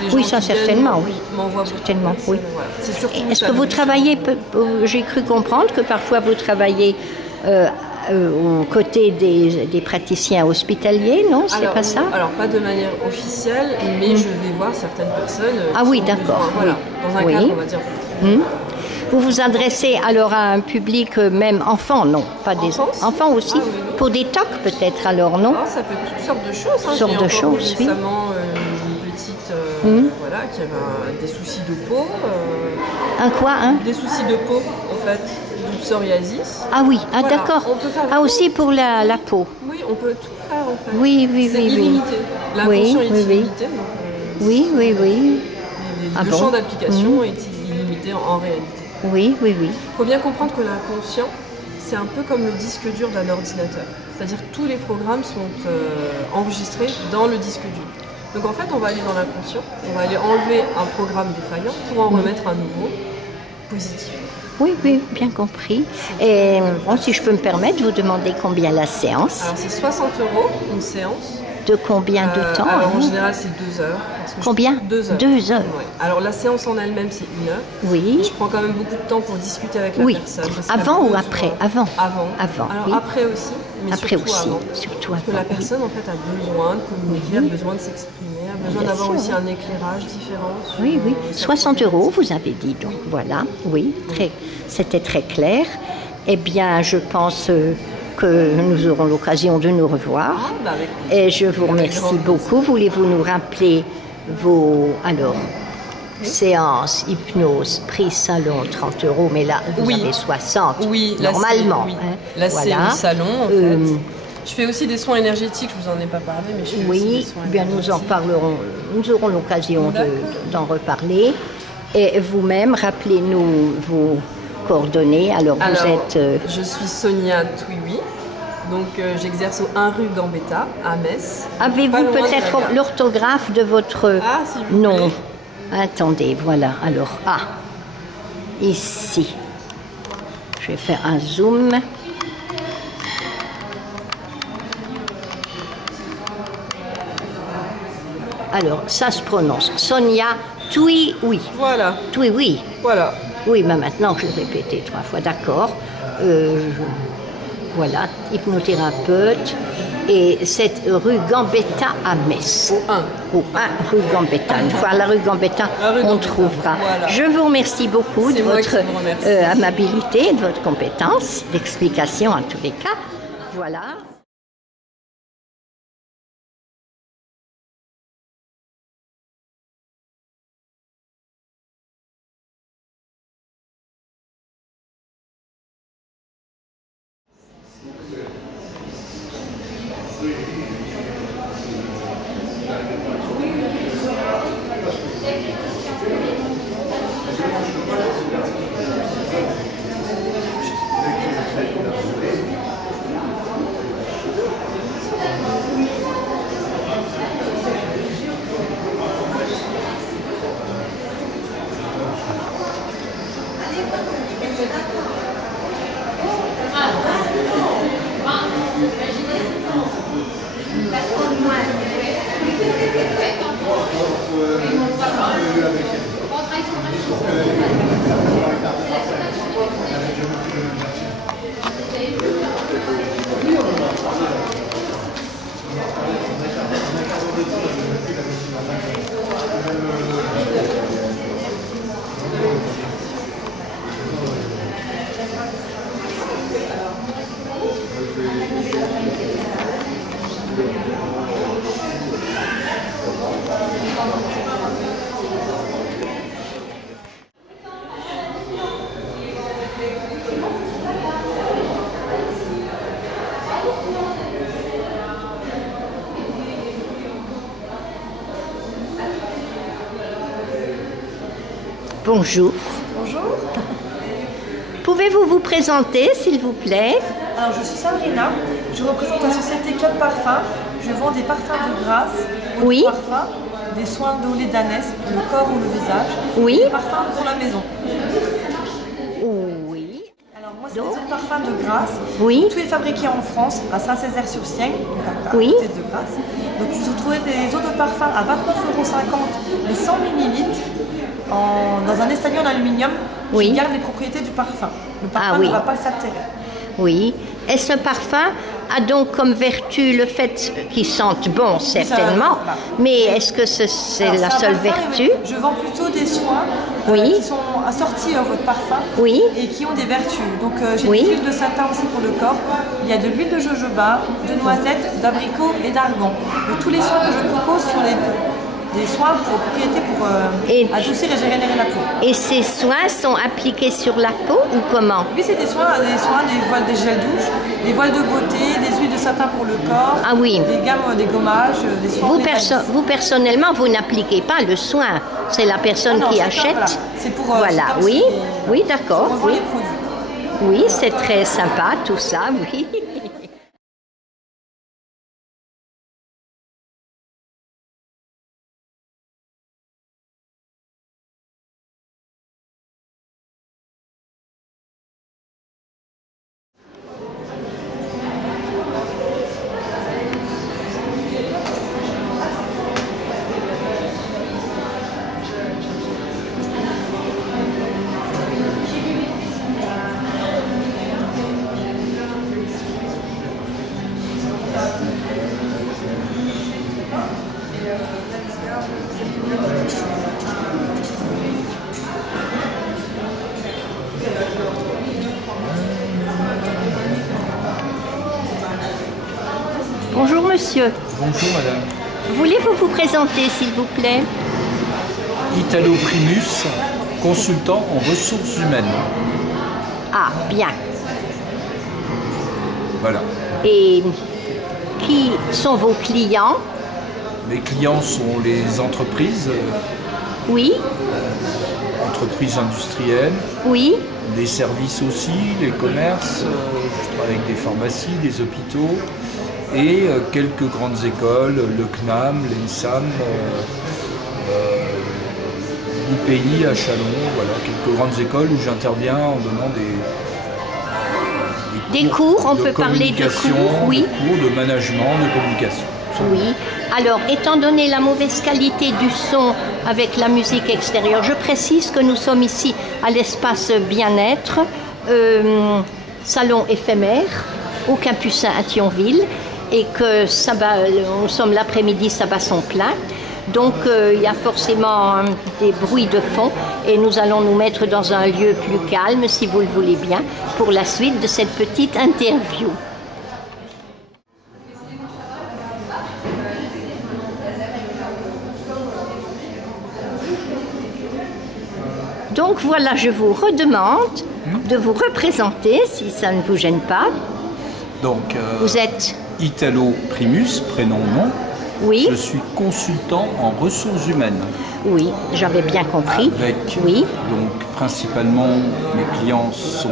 Donc, les Oui, gens ça qui viennent certainement, oui. m'envoient beaucoup de Certainement, personnes, oui. voilà. C'est surtout Est-ce ça, que le vous bouche à travaillez, j'ai cru comprendre que parfois vous travaillez aux côtés des praticiens hospitaliers, non? C'est Alors, pas ça? Alors pas de manière officielle, mais je vais voir certaines personnes. Ah qui oui, ont d'accord, besoin, voilà, oui. dans un Oui. cadre, on va dire. Vous vous adressez alors à un public même enfant, non? Pas des Enfants aussi? Ah oui, oui. Pour des tocs peut-être alors, non? Ah, ça peut être toutes sortes de choses. Hein. Sortes J'ai de encore eu choses, oui. récemment une petite voilà, qui avait des soucis de peau. Un quoi, hein? Des soucis de peau, en fait, du psoriasis. Ah oui, ah Voilà, d'accord. on peut faire Ah tout. aussi pour la peau. Oui, on peut tout contraire en fait. Oui, oui, C'est oui, oui. illimité. L'inconscient Oui, est oui, oui. illimité. Donc, Oui, oui, oui. le champ d'application est illimité en réalité. Oui, oui, oui. Il faut bien comprendre que l'inconscient, c'est un peu comme le disque dur d'un ordinateur. C'est-à-dire que tous les programmes sont enregistrés dans le disque dur. Donc en fait, on va aller dans l'inconscient, on va aller enlever un programme défaillant pour en remettre un nouveau positif. Oui, oui, bien compris. Et bon, si je peux me permettre, vous demander combien la séance? Alors c'est 60 € une séance. De combien de temps? Alors en général c'est 2 heures. Combien? 2 heures. 2 heures. Ouais. Alors la séance en elle-même c'est 1 heure. Oui. Je prends quand même beaucoup de temps pour discuter avec la Oui. personne. Avant ou après? Avant. Avant. Alors oui. Après aussi. Mais après surtout aussi. Avant. Surtout Parce que avant. la personne en fait a besoin de communiquer, a besoin de s'exprimer, a besoin Bien d'avoir sûr. aussi un éclairage différent. Oui, oui. sur 60 €, vous avez dit. Donc voilà. Oui, c'était très clair. Eh bien, je pense que nous aurons l'occasion de nous revoir. bah, avec plaisir. Et je vous Avec remercie grand beaucoup. Voulez-vous nous rappeler vos... Alors, séance, hypnose, prix salon, 30 €, mais là, vous Oui. avez 60, Oui, là, normalement. oui. Hein, Là, voilà. c'est le salon, en Euh, fait. Je fais aussi des soins énergétiques, je vous en ai pas parlé, mais je fais aussi des Oui, soins bien nous en énergétiques. parlerons, nous aurons l'occasion D'accord. d'en reparler. Et vous-même, rappelez-nous vos coordonnées. Alors, vous Alors, êtes... je suis Sonia Touiwi, donc j'exerce au 1 rue Gambetta, à Metz. Pas Avez-vous loin de la peut-être gare. l'orthographe de votre Ah, s'il vous nom? plaît. Attendez, voilà. Alors, ici. Je vais faire un zoom. Alors, ça se prononce Sonia Touiwi. Voilà, Touiwi. voilà. Oui, mais maintenant je l'ai répété 3 fois, d'accord. Voilà, hypnothérapeute. Et cette rue Gambetta à Metz. Au 1. Au 1 rue Gambetta. Une fois à la rue Gambetta, La rue on Gambetta, trouvera. voilà. Je vous remercie beaucoup de C'est moi votre qui vous remercie. amabilité, de votre compétence, d'explication en tous les cas. Voilà. Bonjour. Bonjour. Pouvez-vous vous présenter, s'il vous plaît? Alors je suis Sabrina, je représente la société Club Parfum. Je vends des parfums de grâce, Oui. des parfums, des soins d'eau d'ânesse pour le corps ou le visage, Oui. et des parfums pour la maison. Oui. Alors moi c'est des eaux de parfum de grâce. Oui. Tout est fabriqué en France, à Saint-Césaire-sur-Sienne, donc à Oui. côté de Grasse. Donc vous retrouvez des eaux de parfum à 29,50 € les 100 ml dans un estagnol en aluminium qui Oui. garde les propriétés du parfum. Le parfum Ah oui. ne va pas s'altérer. Oui. Et ce parfum a donc comme vertu le fait qu'il sente bon, certainement. voilà. Mais est-ce que c'est Alors, la c'est un seule parfum, vertu? mais je vends plutôt des soins Oui. qui sont assortis à votre parfum Oui. et qui ont des vertus. Donc j'ai Oui. des huiles de satin aussi pour le corps. Il y a de l'huile de jojoba, de noisettes, d'abricot et d'argan. Donc, tous les soins que je propose sont des soins pour propriété pour adoucir et régénérer la peau. Et ces soins sont appliqués sur la peau ou comment? Oui, c'est des voiles, des gels douches, des voiles de beauté, des huiles de satin pour le corps, Ah oui. des gammes, des gommages, des soins. Vous personnellement, vous n'appliquez pas le soin. C'est la personne Non, qui c'est achète. voilà. C'est pour Voilà, c'est comme oui, si oui, d'accord. on revend Oui, les produits. oui, c'est très sympa tout ça, oui. Bonjour monsieur. Bonjour madame. Voulez-vous vous présenter s'il vous plaît? Italo Primus, consultant en ressources humaines. Ah, bien. Voilà. Et qui sont vos clients? Mes clients sont les entreprises, Oui, entreprises industrielles, oui, les services aussi, les commerces, je travaille avec des pharmacies, des hôpitaux et quelques grandes écoles, le CNAM, l'ENSAM, l'IPI à Chalon, voilà, quelques grandes écoles où j'interviens en donnant des cours, on peut parler de communication, cours, oui. des cours de management, de communication. Oui. Alors, étant donné la mauvaise qualité du son avec la musique extérieure, je précise que nous sommes ici à l'espace bien-être, salon éphémère, au Capucin à Thionville, et que nous sommes l'après-midi, ça bat son plein. Donc, il y a forcément des bruits de fond et nous allons nous mettre dans un lieu plus calme, si vous le voulez bien, pour la suite de cette petite interview. Donc voilà, je vous redemande de vous représenter, si ça ne vous gêne pas. Donc, Vous êtes... Italo Primus, prénom, nom. Oui, Je suis consultant en ressources humaines. oui, j'avais bien compris. Avec, Oui, donc, principalement, mes clients sont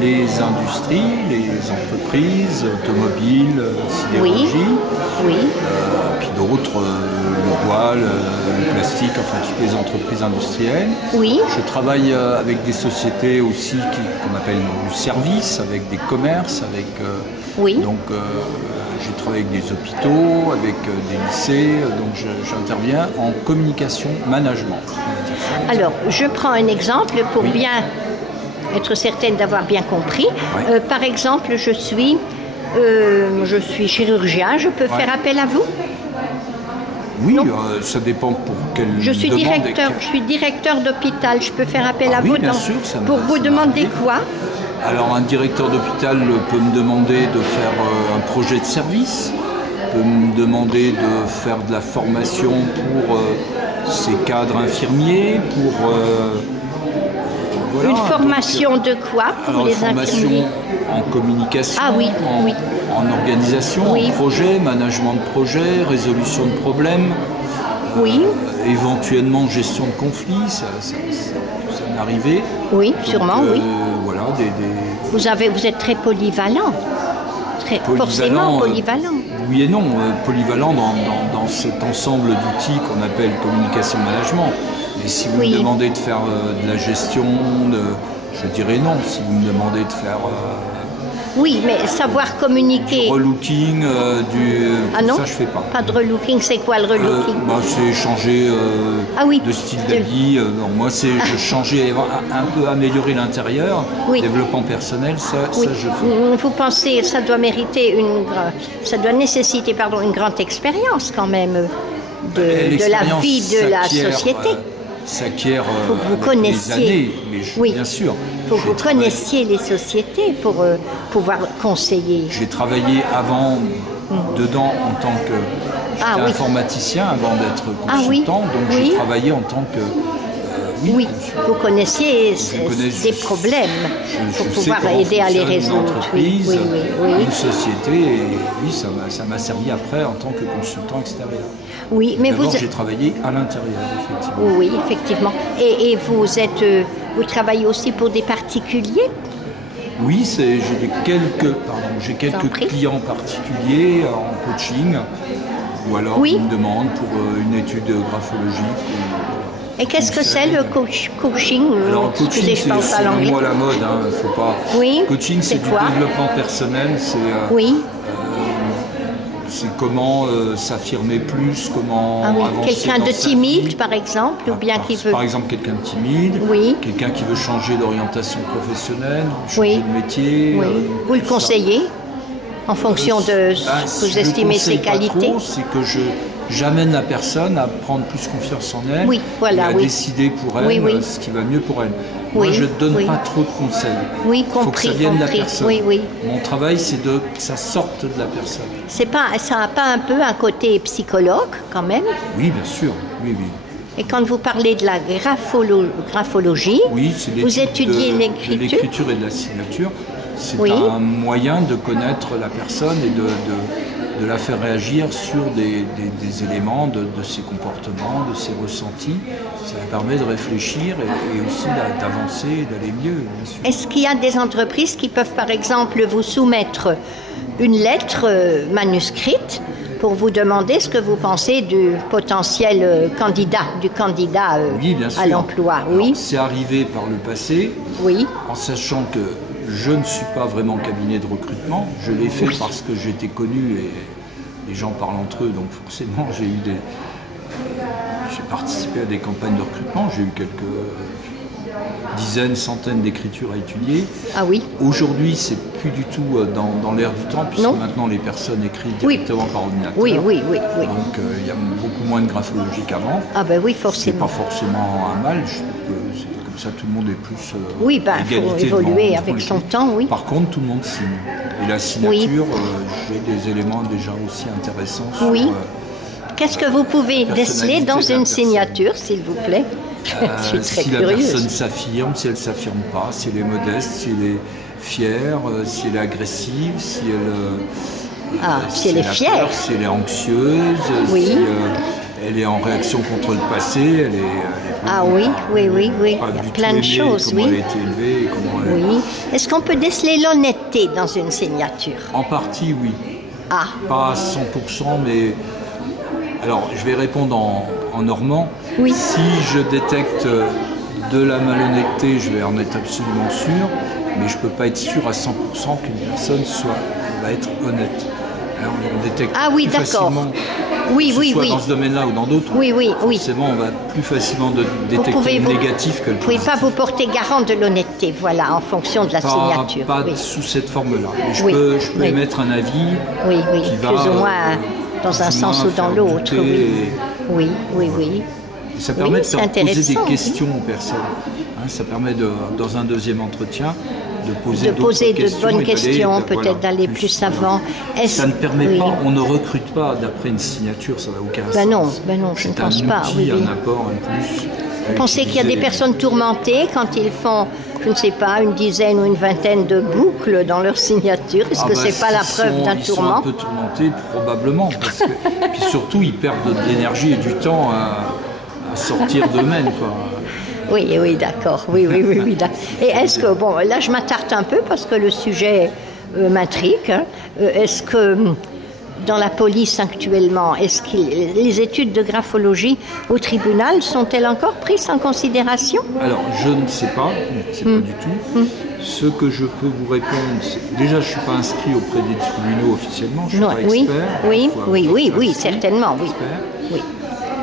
les industries, les entreprises, automobiles, sidérurgie, oui, puis d'autres, le bois, le plastique, enfin toutes les entreprises industrielles. oui, Je travaille avec des sociétés aussi qu'on appelle du service, avec des commerces, avec oui. donc j'ai travaillé avec des hôpitaux, avec des lycées, donc j'interviens en communication management. on va dire ça. Alors, je prends un exemple pour bien être certaine d'avoir bien compris. Oui. Par exemple, je suis chirurgien, je peux faire appel à vous? Oui, ça dépend pour quelle Je suis demande et directeur d'hôpital, je peux faire appel à oui, vous bien sûr, ça pour me- vous ça demander m'arrive. quoi? Alors un directeur d'hôpital peut me demander de faire un projet de service, peut me demander de faire de la formation pour ses cadres infirmiers, pour... voilà, Une donc, formation de quoi pour alors, les formation infirmiers? en communication, Ah oui, oui. en organisation, Oui. en projet, management de projet, résolution de problèmes, Oui, éventuellement gestion de conflits, ça m'est arrivé. oui, Donc, sûrement, oui. Voilà, Vous êtes très polyvalent. Forcément polyvalent. Oui et non, polyvalent dans cet ensemble d'outils qu'on appelle communication management. Mais si vous Oui. me demandez de faire de la gestion, je dirais non. Si vous me demandez de faire Oui, mais savoir communiquer. du relooking, Ah non, ça je fais pas. Pas de relooking, c'est quoi le relooking? C'est changer Ah oui. de style d'habit. Moi, c'est changer, un peu améliorer l'intérieur, Oui. développement personnel, ça Oui. je fais. Vous pensez, ça doit nécessiter une grande expérience quand même de la L'expérience vie de la s'acquiert, société. S'acquiert Faut que vous avec connaissiez. les années, mais Oui. bien sûr. Il faut que J'ai vous travaillé- connaissiez les sociétés pour pouvoir conseiller. J'ai travaillé avant dedans en tant que J'étais informaticien avant d'être consultant, donc j'ai travaillé en tant que... oui, vous connaissiez des problèmes pour pouvoir aider à les résoudre. Une entreprise, une société, et oui, ça m'a servi après en tant que consultant extérieur. Oui, mais d'abord, j'ai travaillé à l'intérieur, effectivement. Oui, effectivement. Et vous travaillez aussi pour des particuliers? Oui, j'ai quelques clients particuliers en coaching, ou alors ils me demandent pour une étude graphologique. Et qu'est-ce que c'est le coaching? Alors, le coaching, c'est moi à la mode, faut pas... Oui, coaching, c'est du développement personnel, c'est comment s'affirmer plus, comment avancer. Quelqu'un de timide, par exemple, ou bien qui veut... Par exemple, quelqu'un de timide, quelqu'un qui veut changer d'orientation professionnelle, changer de métier. Vous le conseillez en fonction de ce que vous estimez ses qualités? C'est que j'amène la personne à prendre plus confiance en elle et à décider pour elle ce qui va mieux pour elle. Moi, je ne donne pas trop de conseils. Oui, il faut que ça vienne de la personne. Oui. Mon travail, c'est que ça sorte de la personne. Ça n'a pas un peu un côté psychologue, quand même? Oui, bien sûr. Oui. Et quand vous parlez de la graphologie, vous étudiez l'écriture? De l'écriture et de la signature. C'est un moyen de connaître la personne et de la faire réagir sur des éléments de ses comportements, de ses ressentis. Ça permet de réfléchir et aussi d'avancer et d'aller mieux. Est-ce qu'il y a des entreprises qui peuvent par exemple vous soumettre une lettre manuscrite pour vous demander ce que vous pensez du potentiel candidat, à l'emploi? Oui, c'est arrivé par le passé, en sachant que je ne suis pas vraiment cabinet de recrutement. Je l'ai fait parce que j'étais connu et les gens parlent entre eux, donc forcément j'ai participé à des campagnes de recrutement. J'ai eu quelques dizaines, centaines d'écritures à étudier. Ah oui. Aujourd'hui, c'est plus du tout dans l'air du temps, puisque maintenant les personnes écrivent directement par ordinateur. Oui. Donc il y a beaucoup moins de graphologie qu'avant. Ah ben oui, forcément. C'est pas forcément un mal. Comme ça, tout le monde est plus il faut évoluer avec son temps, Par contre, tout le monde signe. Et la signature, j'ai des éléments déjà aussi intéressants sur... Qu'est-ce que vous pouvez déceler dans une signature, s'il vous plaît? Je suis très si curieuse. La personne s'affirme, si elle ne s'affirme pas, si elle est modeste, si elle est fière, si elle est agressive, si elle est fière, peur, si elle est anxieuse, si elle est en réaction contre le passé, elle est oui. Il y a plein de choses, comment elle a été élevée, Est-ce qu'on peut déceler l'honnêteté dans une signature? En partie, oui. Pas à 100%, mais... Alors, je vais répondre en normand. Si je détecte de la malhonnêteté, je vais en être absolument sûr, mais je ne peux pas être sûr à 100% qu'une personne va être honnête. Alors, on détecte plus facilement, soit dans ce domaine-là ou dans d'autres. Forcément, on va plus facilement détecter le négatif que le positif. Vous ne pouvez pas vous porter garant de l'honnêteté, en fonction de la signature. Pas sous cette forme-là. Je peux émettre un avis qui va... plus ou moins dans un sens ou dans l'autre. Oui. Et ça permet de poser des questions aux personnes. Ça permet, dans un deuxième entretien, de poser de bonnes questions, peut-être d'aller plus avant. Ça ne permet pas, on ne recrute pas d'après une signature, ça n'a aucun sens. Non, je ne pense pas. Un apport, un plus. Vous pensez qu'il y a des personnes tourmentées quand ils font, je ne sais pas, une dizaine ou une vingtaine de boucles dans leur signature? Est-ce que ce n'est pas la preuve d'un tourment? Ils sont un peu tourmentés, probablement. Puis surtout, ils perdent de l'énergie et du temps à sortir d'eux-mêmes. Oui, d'accord. Oui. Et est-ce que, là je m'attarde un peu parce que le sujet m'intrigue. Est-ce que dans la police actuellement, est-ce que les études de graphologie au tribunal sont-elles encore prises en considération? Alors, je ne sais pas, pas du tout. Ce que je peux vous répondre, c'est déjà je ne suis pas inscrit auprès des tribunaux officiellement, je ne suis pas expert. Oui, certainement, oui.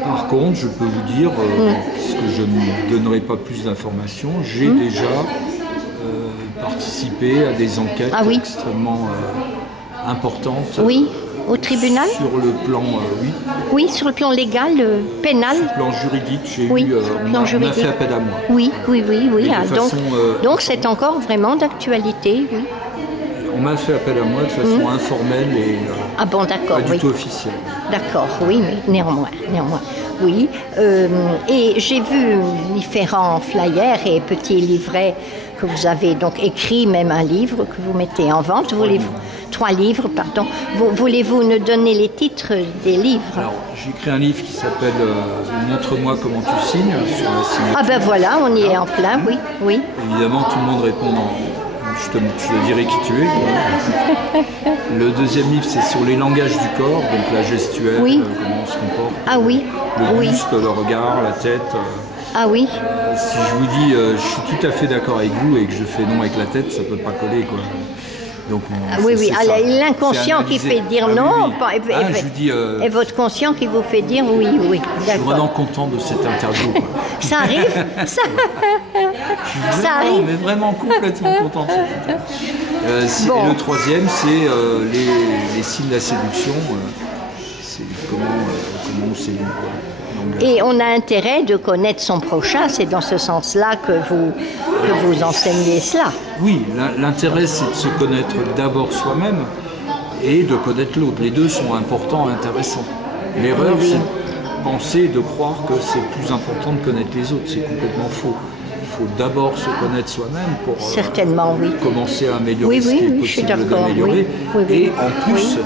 Par contre, je peux vous dire, parce que je ne donnerai pas plus d'informations, j'ai déjà participé à des enquêtes extrêmement importantes. Oui, au tribunal? Sur le plan, Oui, sur le plan légal, pénal. Sur le plan juridique, on a fait appel à moi. Oui. Donc c'est encore vraiment d'actualité, oui. On m'a fait appel à moi de façon informelle et Ah bon, d'accord, pas du oui. tout officielle. D'accord, oui, mais néanmoins. Oui. Et j'ai vu différents flyers et petits livrets que vous avez donc écrits, même un livre que vous mettez en vente. Voulez-vous 3 livres, pardon. Voulez-vous nous donner les titres des livres? Alors, j'ai écrit un livre qui s'appelle Montre-moi comment tu signes sur la signature. Ah ben voilà, on y est en plein, oui. Évidemment, tout le monde répond je te dirai qui tu es. Le deuxième livre, c'est sur les langages du corps, donc la gestuelle, Oui. comment on se comporte. Ah oui, Le oui. buste, le regard, la tête. Ah oui, Si je vous dis je suis tout à fait d'accord avec vous et que je fais non avec la tête, ça peut pas coller, quoi. Donc, oui. c'est Ah, ça. l'inconscient C'est qui analyser. fait dire Ah, non, oui. pas- et, Ah, je vous dis, et votre conscient qui vous fait dire oui, je suis vraiment d'accord. content de cette interview, quoi. Ça arrive, ça Vraiment, arrive. mais vraiment complètement content de cette interview. Bon. Et le troisième, c'est les signes de la séduction. C'est comment on séduit, quoi. Donc, Et on a intérêt de connaître son prochain, c'est dans ce sens-là que vous enseignez cela. oui, l'intérêt, c'est de se connaître d'abord soi-même et de connaître l'autre. Les deux sont importants et intéressants. L'erreur, Oui. c'est de penser, de croire que c'est plus important de connaître les autres. C'est complètement faux. Il faut d'abord se connaître soi-même pour Certainement, oui. commencer à améliorer Oui, ce oui, qui est oui, je suis possible d'accord, d'améliorer. oui. Oui. Et en plus,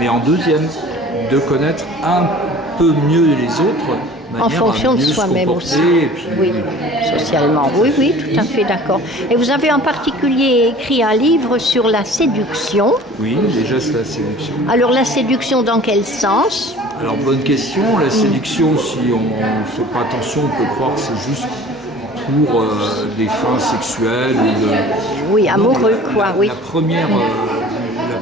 mais en deuxième, de connaître un peu mieux les autres, En fonction de soi-même aussi. Et puis, Oui, socialement. Oui, tout à fait d'accord. Et vous avez en particulier écrit un livre sur la séduction. oui, les gestes de la séduction. Alors la séduction dans quel sens? Alors, bonne question. La séduction, si on ne fait pas attention, on peut croire que c'est juste pour des fins sexuelles. Ou de... Oui, amoureux, quoi, oui. La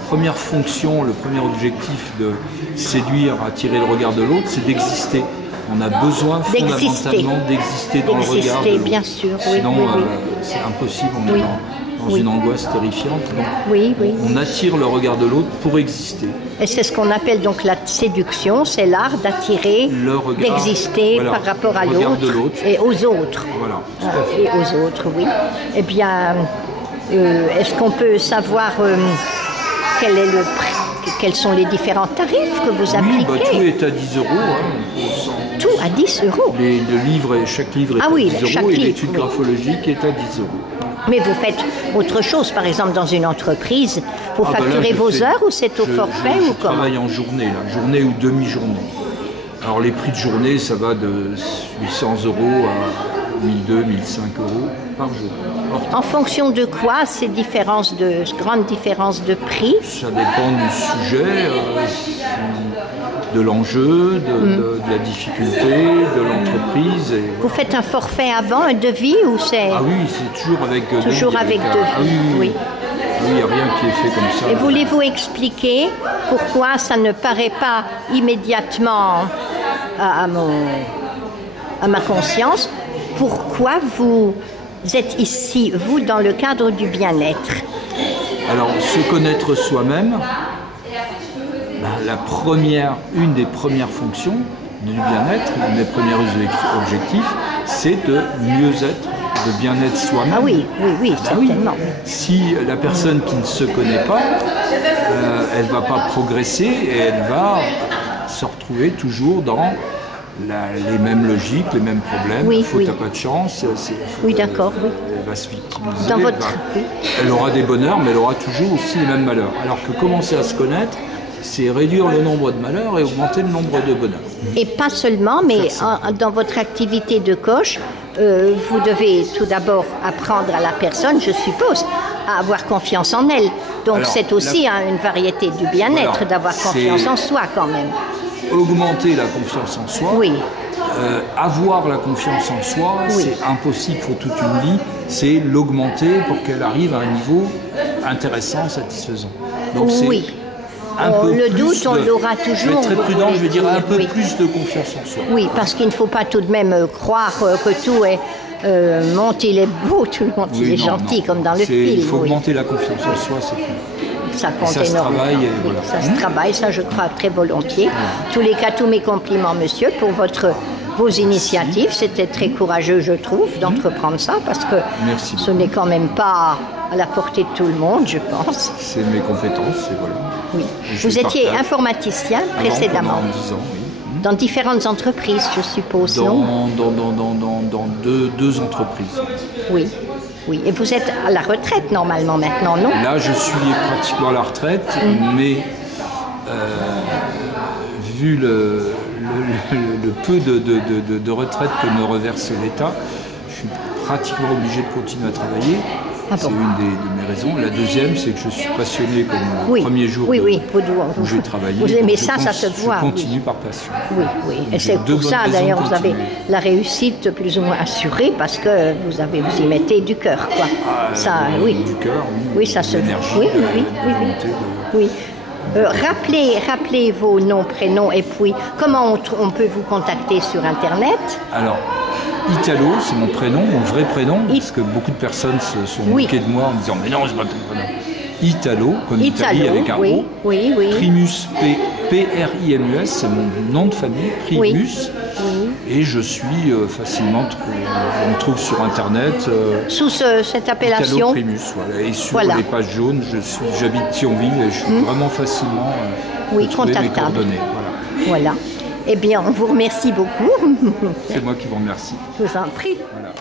première fonction, le premier objectif de séduire, attirer le regard de l'autre, c'est d'exister. On a besoin fondamentalement d'exister dans le regard de D'exister, l'autre. bien sûr, oui, Sinon, oui. c'est impossible, on Oui. est dans Oui. une angoisse terrifiante. Donc, Oui. on attire le regard de l'autre pour exister. Et c'est ce qu'on appelle donc la séduction, c'est l'art d'attirer, Le regard, d'exister voilà, par rapport à le regard de l'autre l'autre. et aux autres. Voilà, tout à fait. Et aux autres, oui. Eh bien, est-ce qu'on peut savoir quels sont les différents tarifs que vous Oui, appliquez? tout est à 10 €. Hein. Tout à 10 €. Chaque livre est Ah à oui, 10 chaque € et livre, l'étude oui. graphologique est à 10 €. Mais vous faites autre chose, par exemple dans une entreprise, vous Ah, bah là, facturez je vos fais- heures ou c'est au forfait je ou comment? travaille en journée, là, journée ou demi-journée. Alors les prix de journée, ça va de 800 € à 1200, 1500 € par jour. En fonction de quoi ces grandes différences de prix? Ça dépend du sujet, de l'enjeu, de la difficulté, de l'entreprise. Et... Vous faites un forfait avant, un devis ou c'est... Ah oui, c'est toujours avec devis. Toujours avec un- devis, Ah oui. oui. Ah oui, il n'y a rien qui est fait comme ça. Et voulez-vous expliquer pourquoi ça ne paraît pas immédiatement à ma conscience, pourquoi vous êtes ici, vous, dans le cadre du bien-être? Alors, se connaître soi-même, une des premières fonctions du bien-être, un des premiers objectifs, c'est de mieux être, de bien être soi-même. Ah oui, certainement. Si la personne qui ne se connaît pas, elle ne va pas progresser et elle va se retrouver toujours dans les mêmes logiques, les mêmes problèmes. Oui, Faut, oui. t'as pas de chance. Oui, d'accord, oui. Elle va se victimiser. Dans votre- oui. Elle aura des bonheurs, mais elle aura toujours aussi les mêmes malheurs. Alors que commencer à se connaître, c'est réduire le nombre de malheurs et augmenter le nombre de bonheurs. Et pas seulement, mais dans votre activité de coach, vous devez tout d'abord apprendre à la personne, je suppose, à avoir confiance en elle. Donc Alors, c'est aussi une variété du bien-être, Voilà, d'avoir confiance c'est- en soi quand même. Augmenter la confiance en soi, Oui. avoir la confiance en soi, Oui. c'est impossible, il faut toute une vie, c'est l'augmenter pour qu'elle arrive à un niveau intéressant, satisfaisant. Donc Oui. un peu Le plus doute, on l'aura Je vais toujours. être très vous prudent, je vais voulez dire un peu oui. plus de confiance en soi. Oui, parce qu'il ne faut pas tout de même croire que tout est monte, il est beau, tout le monde, il Oui, est non, gentil, non. comme dans le C'est- film. Il faut oui. augmenter la confiance en soi, c'est tout. Ça compte ça se énormément. travaille et Oui, voilà. ça se travaille, ça je crois très volontiers. En tous les cas, tous mes compliments, monsieur, pour vos initiatives. C'était très courageux, je trouve, d'entreprendre ça, parce que Merci ce n'est quand même pas à la portée de tout le monde, je pense. C'est mes compétences, et voilà. Oui. Je Vous les étiez partage. informaticien précédemment, Pendant 10 ans, oui. dans différentes entreprises, je suppose, non? Dans deux entreprises. Oui, oui. Et vous êtes à la retraite normalement maintenant, non? Là, je suis pratiquement à la retraite, mais vu le peu de retraite que me reverse l'État, je suis pratiquement obligé de continuer à travailler. Ah C'est bon. une de mes raisons. La deuxième, c'est que je suis passionné comme le Oui, premier jour oui, de- oui. où j'ai travaillé. Vous aimez Donc, ça se voit. Je Oui. continue par passion. Oui, oui. Et J'ai c'est deux pour ça, bonnes raisons d'ailleurs, de vous avez continuer. la réussite plus ou moins assurée parce que vous y mettez du cœur, quoi. Ça, oui. Du cœur, Oui, ça se l'énergie, oui, oui, la oui, oui. volonté de- Oui. Rappelez vos noms, prénoms et puis comment on peut vous contacter sur Internet. Alors, Italo, c'est mon prénom, mon vrai prénom, parce que beaucoup de personnes se sont Oui. moquées de moi en me disant mais non, c'est pas ton prénom. Italo, comme Italie avec un oui, O. oui, oui. Primus, P-R-I-M-U-S, c'est mon nom de famille, Primus. Et je suis facilement, on me trouve sur Internet. Sous cette Italo appellation. Primus, voilà. Et sur Voilà. les pages jaunes, j'habite Thionville et je suis vraiment facilement Oui, de trouver mes contactable. coordonnées. Voilà. Voilà. Eh bien, on vous remercie beaucoup. C'est moi qui vous remercie. Je vous en prie. Voilà.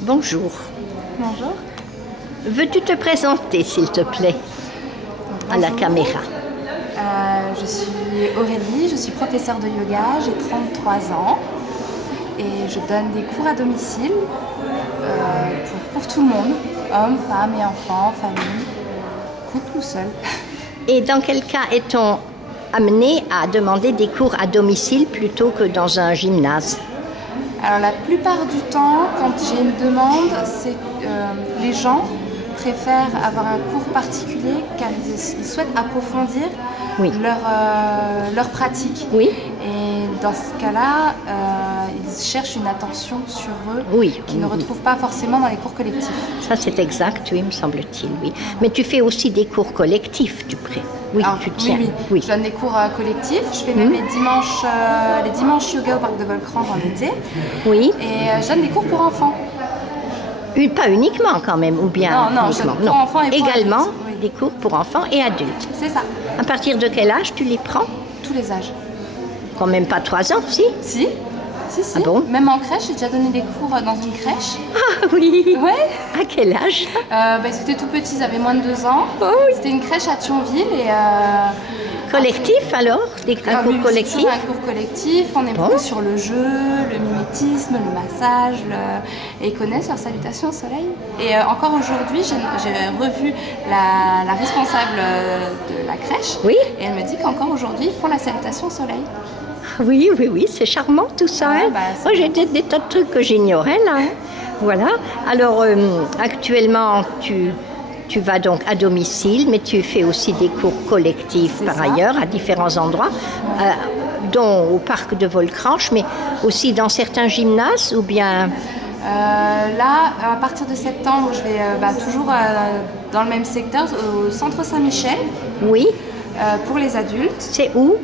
Bonjour. Bonjour. Veux-tu te présenter, s'il te plaît, à la caméra? Je suis Aurélie, je suis professeure de yoga, j'ai 33 ans et je donne des cours à domicile pour tout le monde, hommes, femmes et enfants, famille, couple ou seul. Et dans quel cas est-on amené à demander des cours à domicile plutôt que dans un gymnase? Alors la plupart du temps, quand j'ai une demande, c'est les gens préfèrent avoir un cours particulier car ils souhaitent approfondir Oui. leur pratique. Oui. Et dans ce cas-là, ils cherchent une attention sur eux Oui, qu'ils ne oui. retrouvent pas forcément dans les cours collectifs. Ça, c'est exact, oui, me semble-t-il, oui. Mais tu fais aussi des cours collectifs, tu prêt? Oui, Alors, tu tiens. oui. Je donne des cours collectifs. Je fais même les dimanches yoga au parc de Volcrange en été. Oui. Et je donne des cours pour enfants. Pas uniquement quand même, ou bien Non, je uniquement. donne pour enfants et pour Également, adultes, oui. des cours pour enfants et adultes. C'est ça, À partir de quel âge tu les prends? tous les âges. Quand même pas 3 ans, si? Si. Ah bon? Même en crèche, j'ai déjà donné des cours dans une crèche. Ah oui. Ouais. À quel âge? Ils étaient tout petits, ils avaient moins de 2 ans. Oh oui. C'était une crèche à Thionville et... Collectif alors? Un oui, cours c'est collectif? toujours un cours collectif, on est Bon. beaucoup sur le jeu, le mimétisme, le massage, et ils connaissent leur salutation au soleil. Et encore aujourd'hui, j'ai revu la responsable de la crèche, Oui. et elle me dit qu'encore aujourd'hui, ils font la salutation au soleil. Oui, oui, oui, c'est charmant tout ça. Ouais, hein. bah, c'est Moi, j'ai des tas de trucs que j'ignorais là. hein. Voilà. Alors, actuellement, tu vas donc à domicile, mais tu fais aussi des cours collectifs C'est par ça. ailleurs à différents endroits, dont au parc de Volcrange, mais aussi dans certains gymnases ou bien. Là, à partir de septembre, je vais toujours dans le même secteur, au centre Saint-Michel, Oui, pour les adultes. c'est où?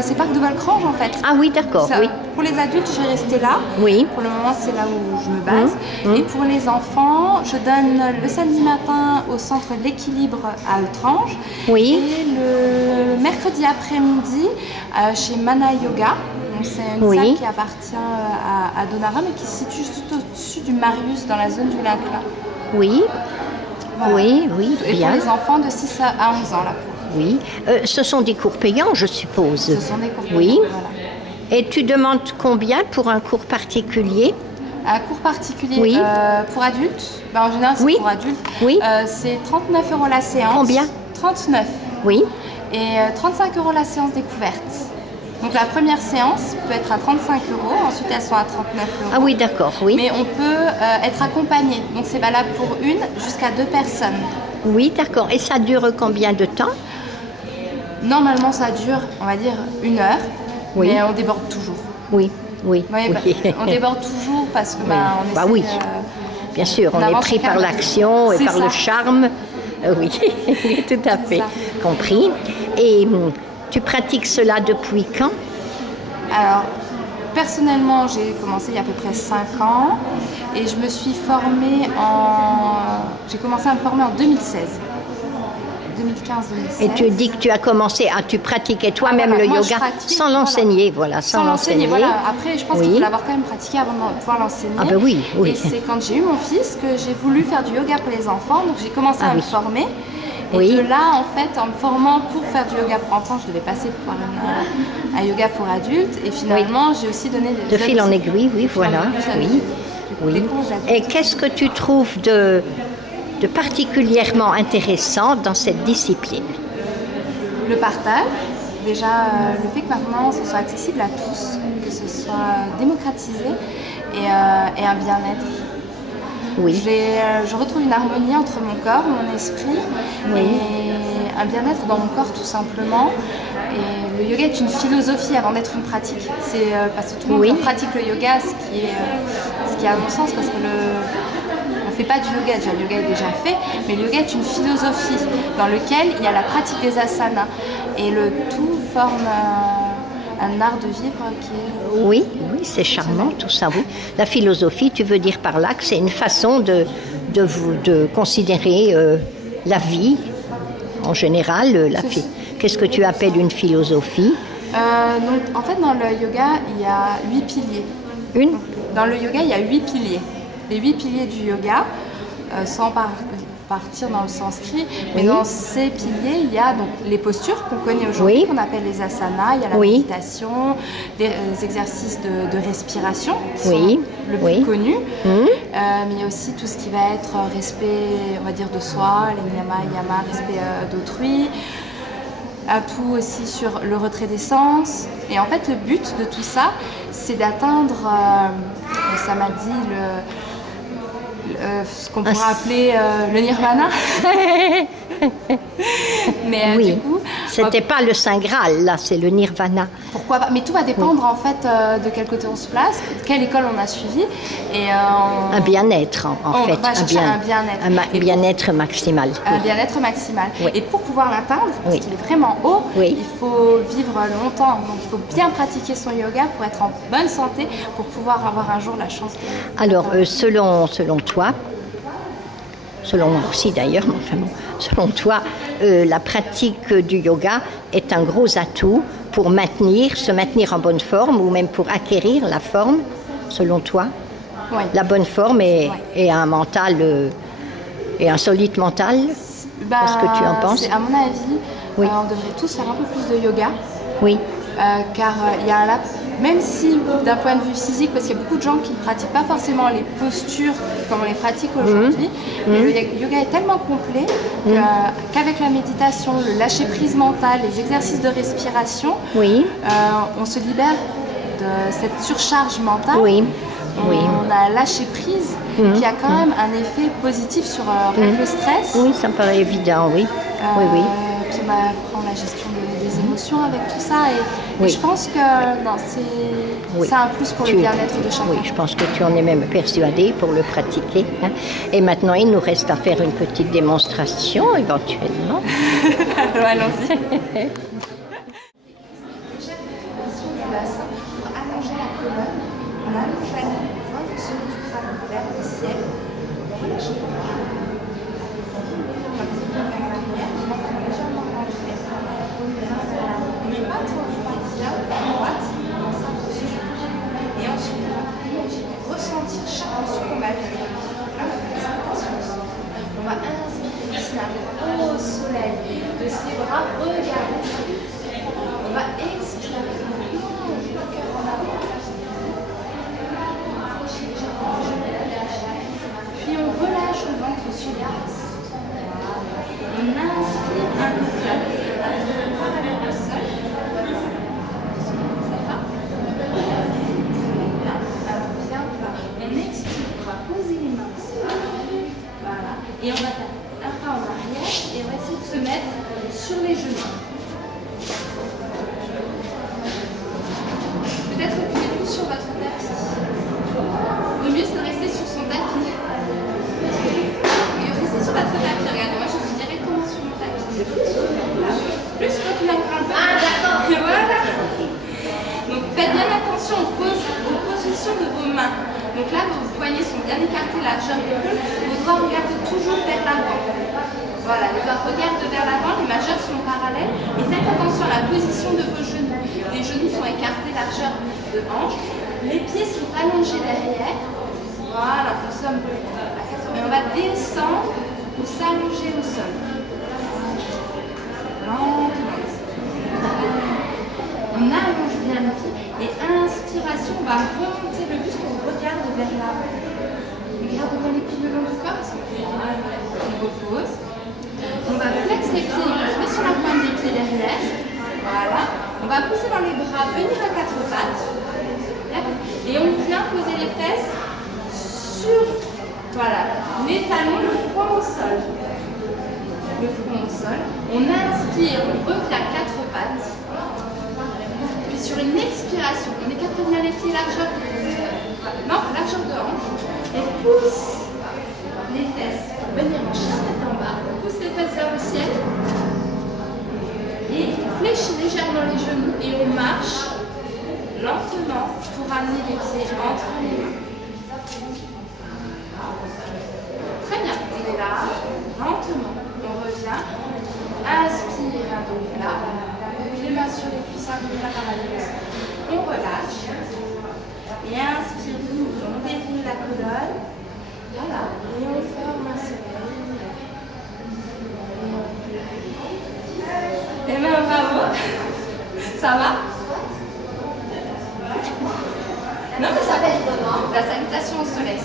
C'est parc de Volcrange en fait. Ah oui, d'accord, Ça, oui. Pour les adultes, je vais rester là. Oui. Pour le moment, c'est là où je me base. Et pour les enfants, je donne le samedi matin au centre L'Équilibre à Eutrange. Oui. Et le mercredi après-midi chez Mana Yoga. Donc, c'est une Oui. salle qui appartient à Donarum et qui se situe tout au-dessus du Marius dans la zone du Linclin. Oui, Voilà. oui, oui, Et bien. pour les enfants de 6 à 11 ans là. Oui. Ce sont des cours payants, je suppose. Ce sont des cours Oui. payants, voilà. Et tu demandes combien pour un cours particulier? Un cours particulier Oui. pour adultes, en général c'est Oui. pour adultes, Oui. c'est 39 € la séance. Combien? 39. Oui. Et 35 € la séance découverte. Donc la première séance peut être à 35 €, ensuite elles sont à 39 €. Ah oui, d'accord, oui. Mais on peut être accompagné, donc c'est valable pour une jusqu'à 2 personnes. Oui, d'accord. Et ça dure combien de temps? Normalement ça dure, on va dire, 1 heure. Oui. Mais on déborde toujours. Oui, oui, Ouais, oui. on déborde toujours parce que on Bah essaie oui. de- Bien sûr, on est avance pris chacun par de- l'action et C'est par ça. le charme. Oui, tout à fait ça. compris. Et tu pratiques cela depuis quand? Alors, personnellement, j'ai commencé il y a à peu près 5 ans et je me suis formée J'ai commencé à me former en 2016. 2015-2016. Et tu dis que tu as commencé, tu pratiquais toi-même voilà, le moi, je yoga pratique, sans l'enseigner, voilà, Sans l'enseigner, voilà. Après, je pense qu'il Oui. faut l'avoir quand même pratiqué avant de pouvoir l'enseigner. Ah ben oui, oui. Et c'est quand j'ai eu mon fils que j'ai voulu faire du yoga pour les enfants, donc j'ai commencé à me oui. former. Et Oui. de là, en fait, en me formant pour faire du yoga pour enfants, je devais passer par un yoga pour adultes. Et finalement, j'ai aussi donné des... De fil en aiguille, oui, voilà, oui. Oui. Et qu'est-ce que tu trouves de particulièrement intéressant dans cette discipline? Le partage, déjà le fait que maintenant ce soit accessible à tous, que ce soit démocratisé et un bien-être. Oui. Je retrouve une harmonie entre mon corps, mon esprit et un bien-être dans mon corps tout simplement. Et le yoga est une philosophie avant d'être une pratique. C'est parce que tout le monde pratique le yoga, ce qui est à mon sens, parce que on ne fait pas du yoga, déjà le yoga est déjà fait, mais le yoga est une philosophie dans laquelle il y a la pratique des asanas et le tout forme un art de vivre qui est... Oui, oui, c'est charmant tout ça, oui. La philosophie, tu veux dire par là que c'est une façon de considérer la vie en général. Qu'est-ce que tu appelles une philosophie? Donc, en fait, dans le yoga, il y a 8 piliers. Dans le yoga, il y a 8 piliers. Les 8 piliers du yoga, sans partir dans le sanskrit, mais dans ces piliers, il y a donc les postures qu'on connaît aujourd'hui, qu'on appelle les asanas, il y a la méditation, les exercices de respiration qui sont le plus connus, mais il y a aussi tout ce qui va être respect, on va dire, de soi, les niyama, yama, respect d'autrui, un tout aussi sur le retrait des sens. Et en fait, le but de tout ça, c'est d'atteindre, ça m'a dit, ce qu'on pourrait appeler le nirvana. Mais oui, du coup, c'était pas le Saint Graal, là, c'est le nirvana. Pourquoi pas? Mais tout va dépendre en fait de quel côté on se place, quelle école on a suivi. Et un bien-être en fait. On va chercher un bien-être. Un bien-être maximal. Un bien-être maximal. Et pour pouvoir l'atteindre, parce qu'il est vraiment haut, il faut vivre longtemps. Donc il faut bien pratiquer son yoga pour être en bonne santé, pour pouvoir avoir un jour la chance de... Alors, selon toi, selon moi aussi d'ailleurs, mais enfin bon, selon toi, la pratique du yoga est un gros atout pour se maintenir en bonne forme ou même pour acquérir la forme, selon toi? La bonne forme et un mental, et un solide mental? Qu'est-ce que tu en penses? À mon avis, on devrait tous faire un peu plus de yoga. Oui. Car il y a même si d'un point de vue physique, parce qu'il y a beaucoup de gens qui ne pratiquent pas forcément les postures comme on les pratique aujourd'hui, mais le yoga est tellement complet qu'avec la méditation, le lâcher prise mental, les exercices de respiration, on se libère de cette surcharge mentale. On a lâché prise qui a quand même un effet positif sur le stress. Oui, ça me paraît évident, oui. Qui prend la gestion des émotions avec tout ça. Et je pense que c'est un plus pour le bien-être de chacun. Oui, je pense que tu en es même persuadée pour le pratiquer. Hein. Et maintenant, il nous reste à faire une petite démonstration éventuellement. Allons-y. Et on va faire un pas en arrière et on va essayer de se mettre sur les genoux. pied, largeur d'épaule, vos doigts regardent toujours vers l'avant. Voilà, les doigts regardent vers l'avant, les majeurs sont parallèles. Et faites attention à la position de vos genoux. Les genoux sont écartés, largeur de hanche. Les pieds sont allongés derrière. Voilà, nous sommes à 80. Et on va descendre ou s'allonger au sol. Lentement. On allonge bien les pieds. Et inspiration, on va remonter le buste, on regarde vers l'avant. On garde dans les pieds le long du corps. On repose. On va flexer les pieds, on se met sur la pointe des pieds derrière. Voilà. On va pousser dans les bras, venir à quatre pattes. Et on vient poser les fesses sur, voilà, les talons, le front au sol. Le front au sol. On inspire, on revient à quatre pattes. Puis sur une expiration, on écarte bien les pieds, largeur de hanche. Et pousse les fesses. Venir en chien tête en bas. Pousse les fesses vers le ciel. Et fléchit légèrement les genoux. Et on marche lentement pour amener les pieds entre les mains. Très bien. On est là. Lentement. On revient. Inspire un dos plat. Les mains sur les cuisses, un dos plat parallèle. On relâche. Et inspire, on déroule la colonne. Voilà. Et on forme un soleil. Et bien bravo. Ça va? Non mais ça va être la salutation au soleil.